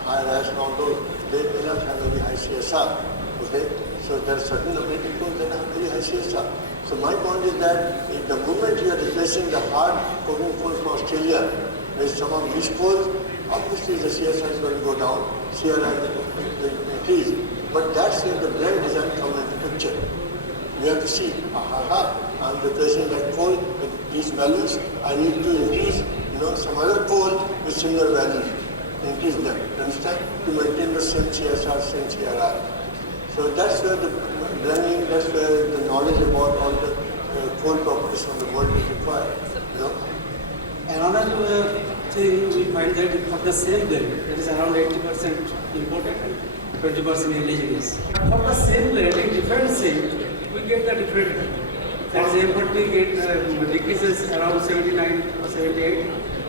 high ash and all those, they may not have very high CSR. Okay? So there are certain American coals that have very high CSR. So my point is that if the moment you are replacing the hard coking coal from Australia with some of these coals, obviously the CSR is going to go down, CRI will increase. But that's where the blend design comes into picture. You have to see, I'm replacing that coal with these values. I need to increase, some other coal with similar values. Increase them, understand? To maintain the same CSR, same CRI. So that's where the blending, that's where the knowledge about all the coal properties from the world is required. Another thing we find that for the same blend, that is around 80% imported and 20% indigenous. For the same blend, in different seed, we get the different. That is M40 decreases around 79 or 78,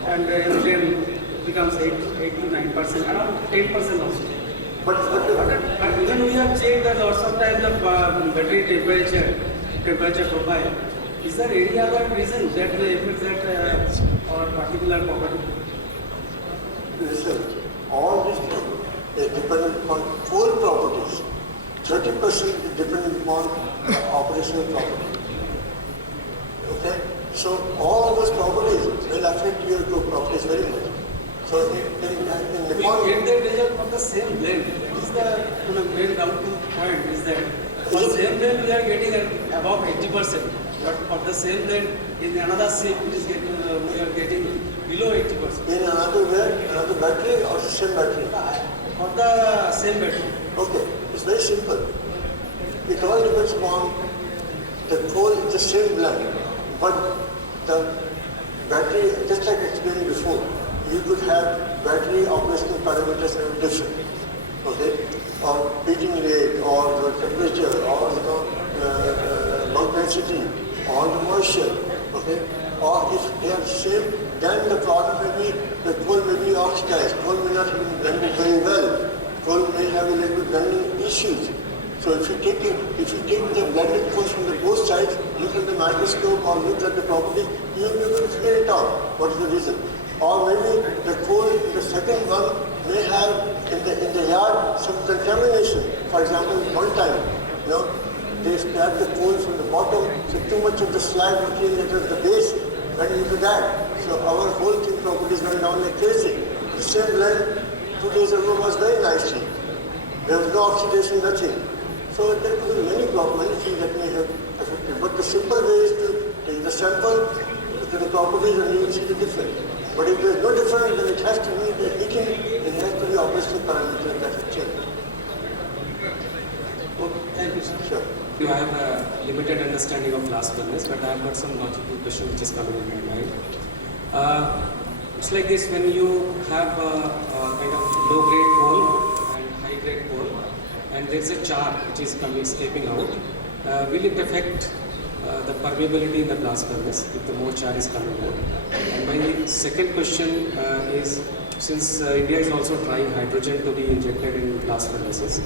and M10 becomes 8 to 9%, around 10% also. But even we have checked that lots of times the battery temperature profile. Is there any other reason that may affect that or particular property? Listen, all these things is dependent upon coal properties. 30% is dependent upon operational property. Okay? So all those properties will affect your coal properties very much. So in Nepal, we get the result from the same blend. That is the main down to point is that for the same blend we are getting above 80%. But for the same blend in another seed we are getting below 80%. in another battery or the same battery? For the same battery. Okay, it's very simple. It all depends upon the coal, the same blend, but the battery, just like I explained before, you could have battery operational parameters that are different, okay? Or heating rate, or the temperature, or the bulk density, or the moisture, okay? Or if they are the same, then the problem may be the coal may be oxidized, coal may not be blended very well, coal may have a little bit blending issues. So if you take the blended coals from the both sides, look at the microscope or look at the property, you will be able to figure it out. What is the reason? Or maybe the coal, the second one may have in the yard some contamination. For example, one time, they spared the coal from the bottom, so too much of the slag material that was the base went into that. So our whole thing properties went down like crazy. The same blend 2 days ago was very nicely. There was no oxidation, nothing. So there could be many things that may have affected. But the simple way is to take the sample, look at the properties, and you will see the difference. But if there's no difference, then it has to be the heating, it has to be operational parameters that have changed. Thank you, sir. Sure. You have a limited understanding of blast furnace, but I have got some logical question which is coming in my mind. It's like this: when you have a kind of low-grade coal and high-grade coal, and there's a char which is escaping out, will it affect the permeability in the blast furnace if the more char is coming out? And my second question is, since India is also trying hydrogen to be injected in blast furnaces,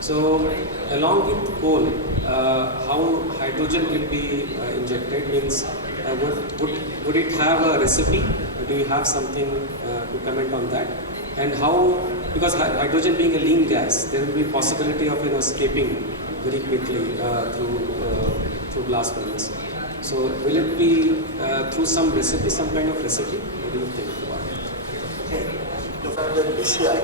so along with coal, how hydrogen will be injected means would it have a recipe? Do you have something to comment on that? And how, because hydrogen being a lean gas, there will be possibility of escaping very quickly through blast furnace. So will it be through some recipe, some kind of recipe? What do you think about it? The fact that PCI,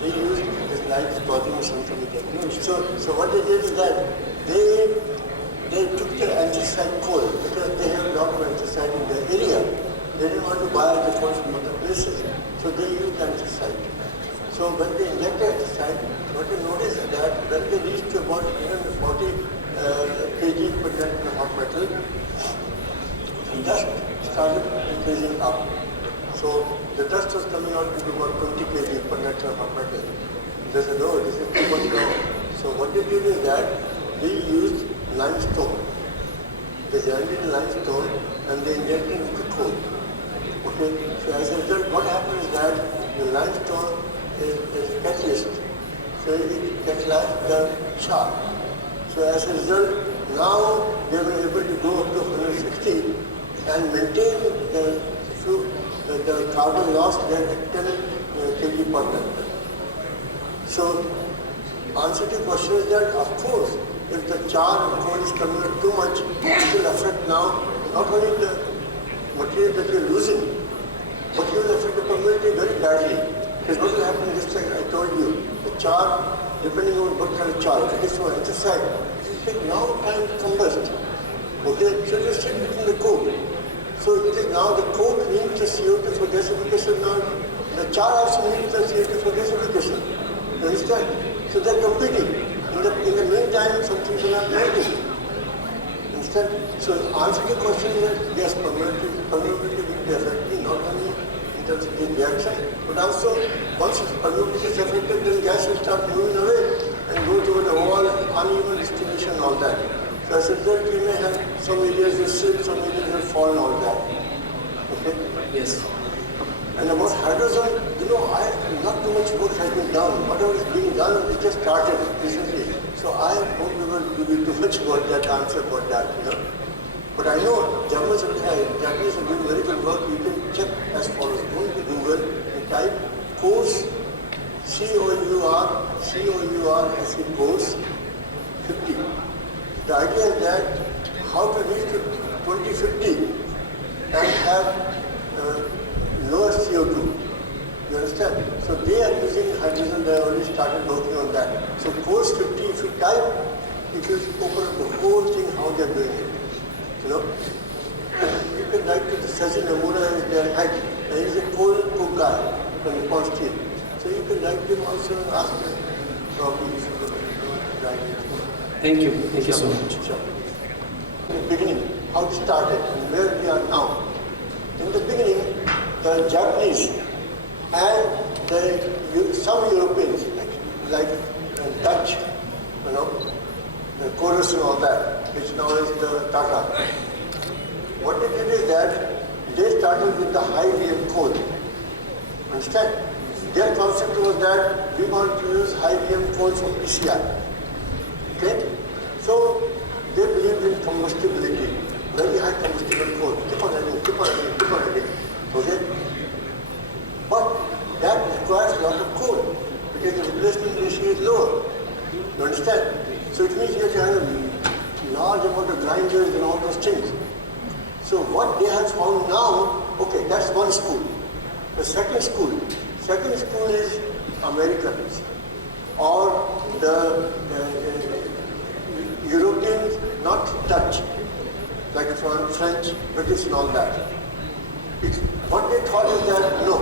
they use this light causing something again. So what they did is that they took the anthracite coal because they have a lot of anthracite in their area. They didn't want to buy the coal from other places, so they used anthracite. So when they injected anthracite, what they noticed is that when they reached to about 140 kg per ton of hot metal, the dust started increasing up. So the dust was coming out into about 20 kg per ton of hot metal. They said, no, this is too much now. So what they did is that they used limestone. They grinded limestone and they injected into the coal. Okay, so as a result, what happens is that the limestone is catalyst. So it catalyzes the char. So as a result, now they were able to go up to 160 and maintain the carbon loss there at 10 kg per ton. So answer to the question is that, of course, if the char of coal is coming out too much, it will affect now not only the material that you are losing, but you will affect the permeability very badly. Because what will happen, just like I told you, the char, depending on what kind of char, if it is for anthracite, it will take long time to combust. Okay, so it will sit between the coke. So it is now the coke needs the CO2 for gasification now. The char also needs the CO2 for gasification. You understand? So they are competing. In the meantime, something will not happen. Understand? So answer to the question is that yes, permeability will be affected not only in terms of the reaction, but also once permeability is affected, then gas will start moving away and go toward the wall, uneven distribution and all that. So as a result, we may have some areas will slip, some areas will fall and all that. Okay? Yes. And about hydrogen, not too much work has been done. Whatever is being done, it just started recently. So I won't be able to give you too much about that answer about that, But I know Japanese are doing very good work. You can check as follows. Go into Google and type course, C-O-U-R, as in course 50. The idea is that how to reach to 2050 and have lower CO2. You understand? So they are using hydrogen, they already started working on that. So course 50, if you type, it will open up the whole thing, how they are doing it. You can write to the Sajin Amura is their head, and he is a coal cook guy from Nippon Steel. So you can write him also and ask him probably if you could write it. Thank you. Thank you so much. Sure. In the beginning, how it started and where we are now. In the beginning, the Japanese and some Europeans, like Dutch, the Chorus and all that, which now is the Tata. What they did is that they started with the high VM coal. Understand? Their concept was that we want to use high VM coal for PCI. Okay? So they believed in combustibility, very high combustible coal. Keep on adding. Okay? But that requires a lot of coal because the replacement ratio is lower. You understand? So it means you have to have a large amount of grinders and all those things. So what they have found now, okay, that's one school. The second school is Americans or the Europeans, not Dutch, like French, British and all that. What they thought is that, no,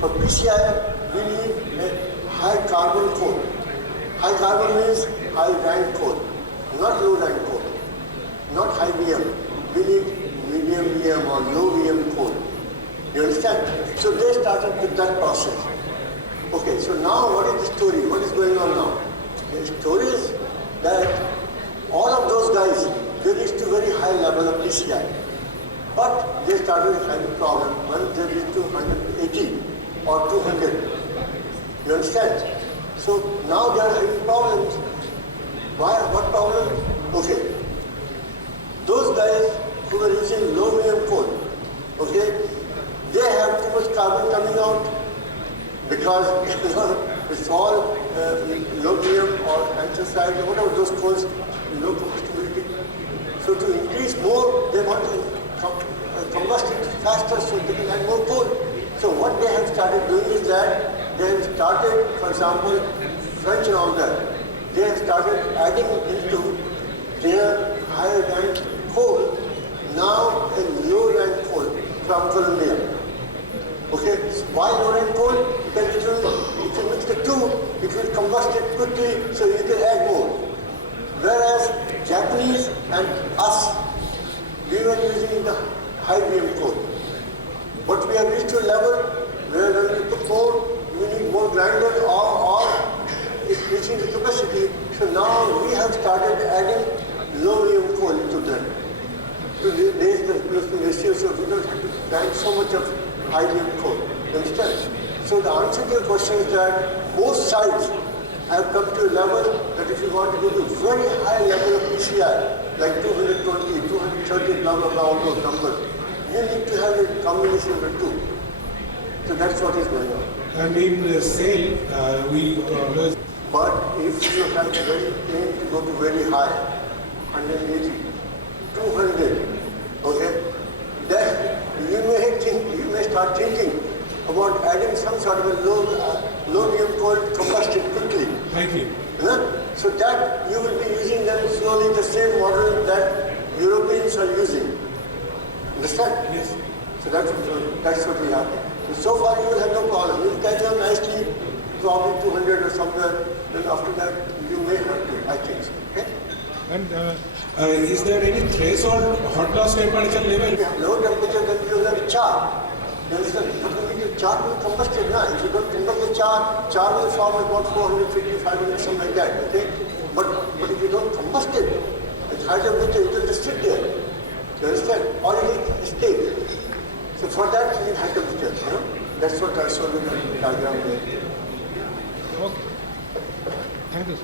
for PCI, we need a high carbon coal. High carbon means high rank coal, not low rank coal, not high VM. We need medium VM or low VM coal. You understand? So they started with that process. Okay, so now what is the story? What is going on now? The story is that all of those guys, they reached a very high level of PCI. But they started having a problem when they reached to 180 or 200. You understand? So now they are having problems. Why? What problem? Okay. Those guys who were using low VM coal, okay, they have too much carbon coming out because it's all low VM or anthracite or whatever those coals, low combustibility. So to increase more, they want to combust it faster so they can add more coal. So what they have started doing is that they have started, for example, French and all that, they have started adding into their higher rank coal now a low rank coal from Colombia. Okay, why low rank coal? Because if you mix the two, it will combust it quickly so you can add more. Whereas Japanese and us, we were using the high VM coal. But we have reached to a level where when we put more, we need more grinder or it's reaching the capacity. So now we have started adding low VM coal into them to raise the replacement ratio so we don't have to grind so much of high VM coal. You understand? So the answer to your question is that both sides have come to a level that if you want to go to very high level of PCI, like 220, 230, blah, blah, blah, all those numbers, you need to have a combination of the two. So that's what is going on. And in the sale, we always... But if you have very aim to go to very high, 180, 200, okay, then you may start thinking about adding some sort of a low VM coal combustion quickly. Thank you. So that you will be using them slowly the same model that Europeans are using. Understand? Yes. So that's what we have. So far you will have no problem. You will carry on nicely, probably 200 or somewhere. Then after that you may have to, I think so. Okay? And is there any threshold hot loss temperature level? If you have low temperature, then you will have a char. You understand? But you need to char will combust it now. If you don't combust the char will form about 450, 500, something like that. Okay? But if you don't combust it, it's high temperature, it will just sit there. You understand? Or you need a steak. So for that you need high temperature. That's what I showed you in the diagram there. Okay. Thank you.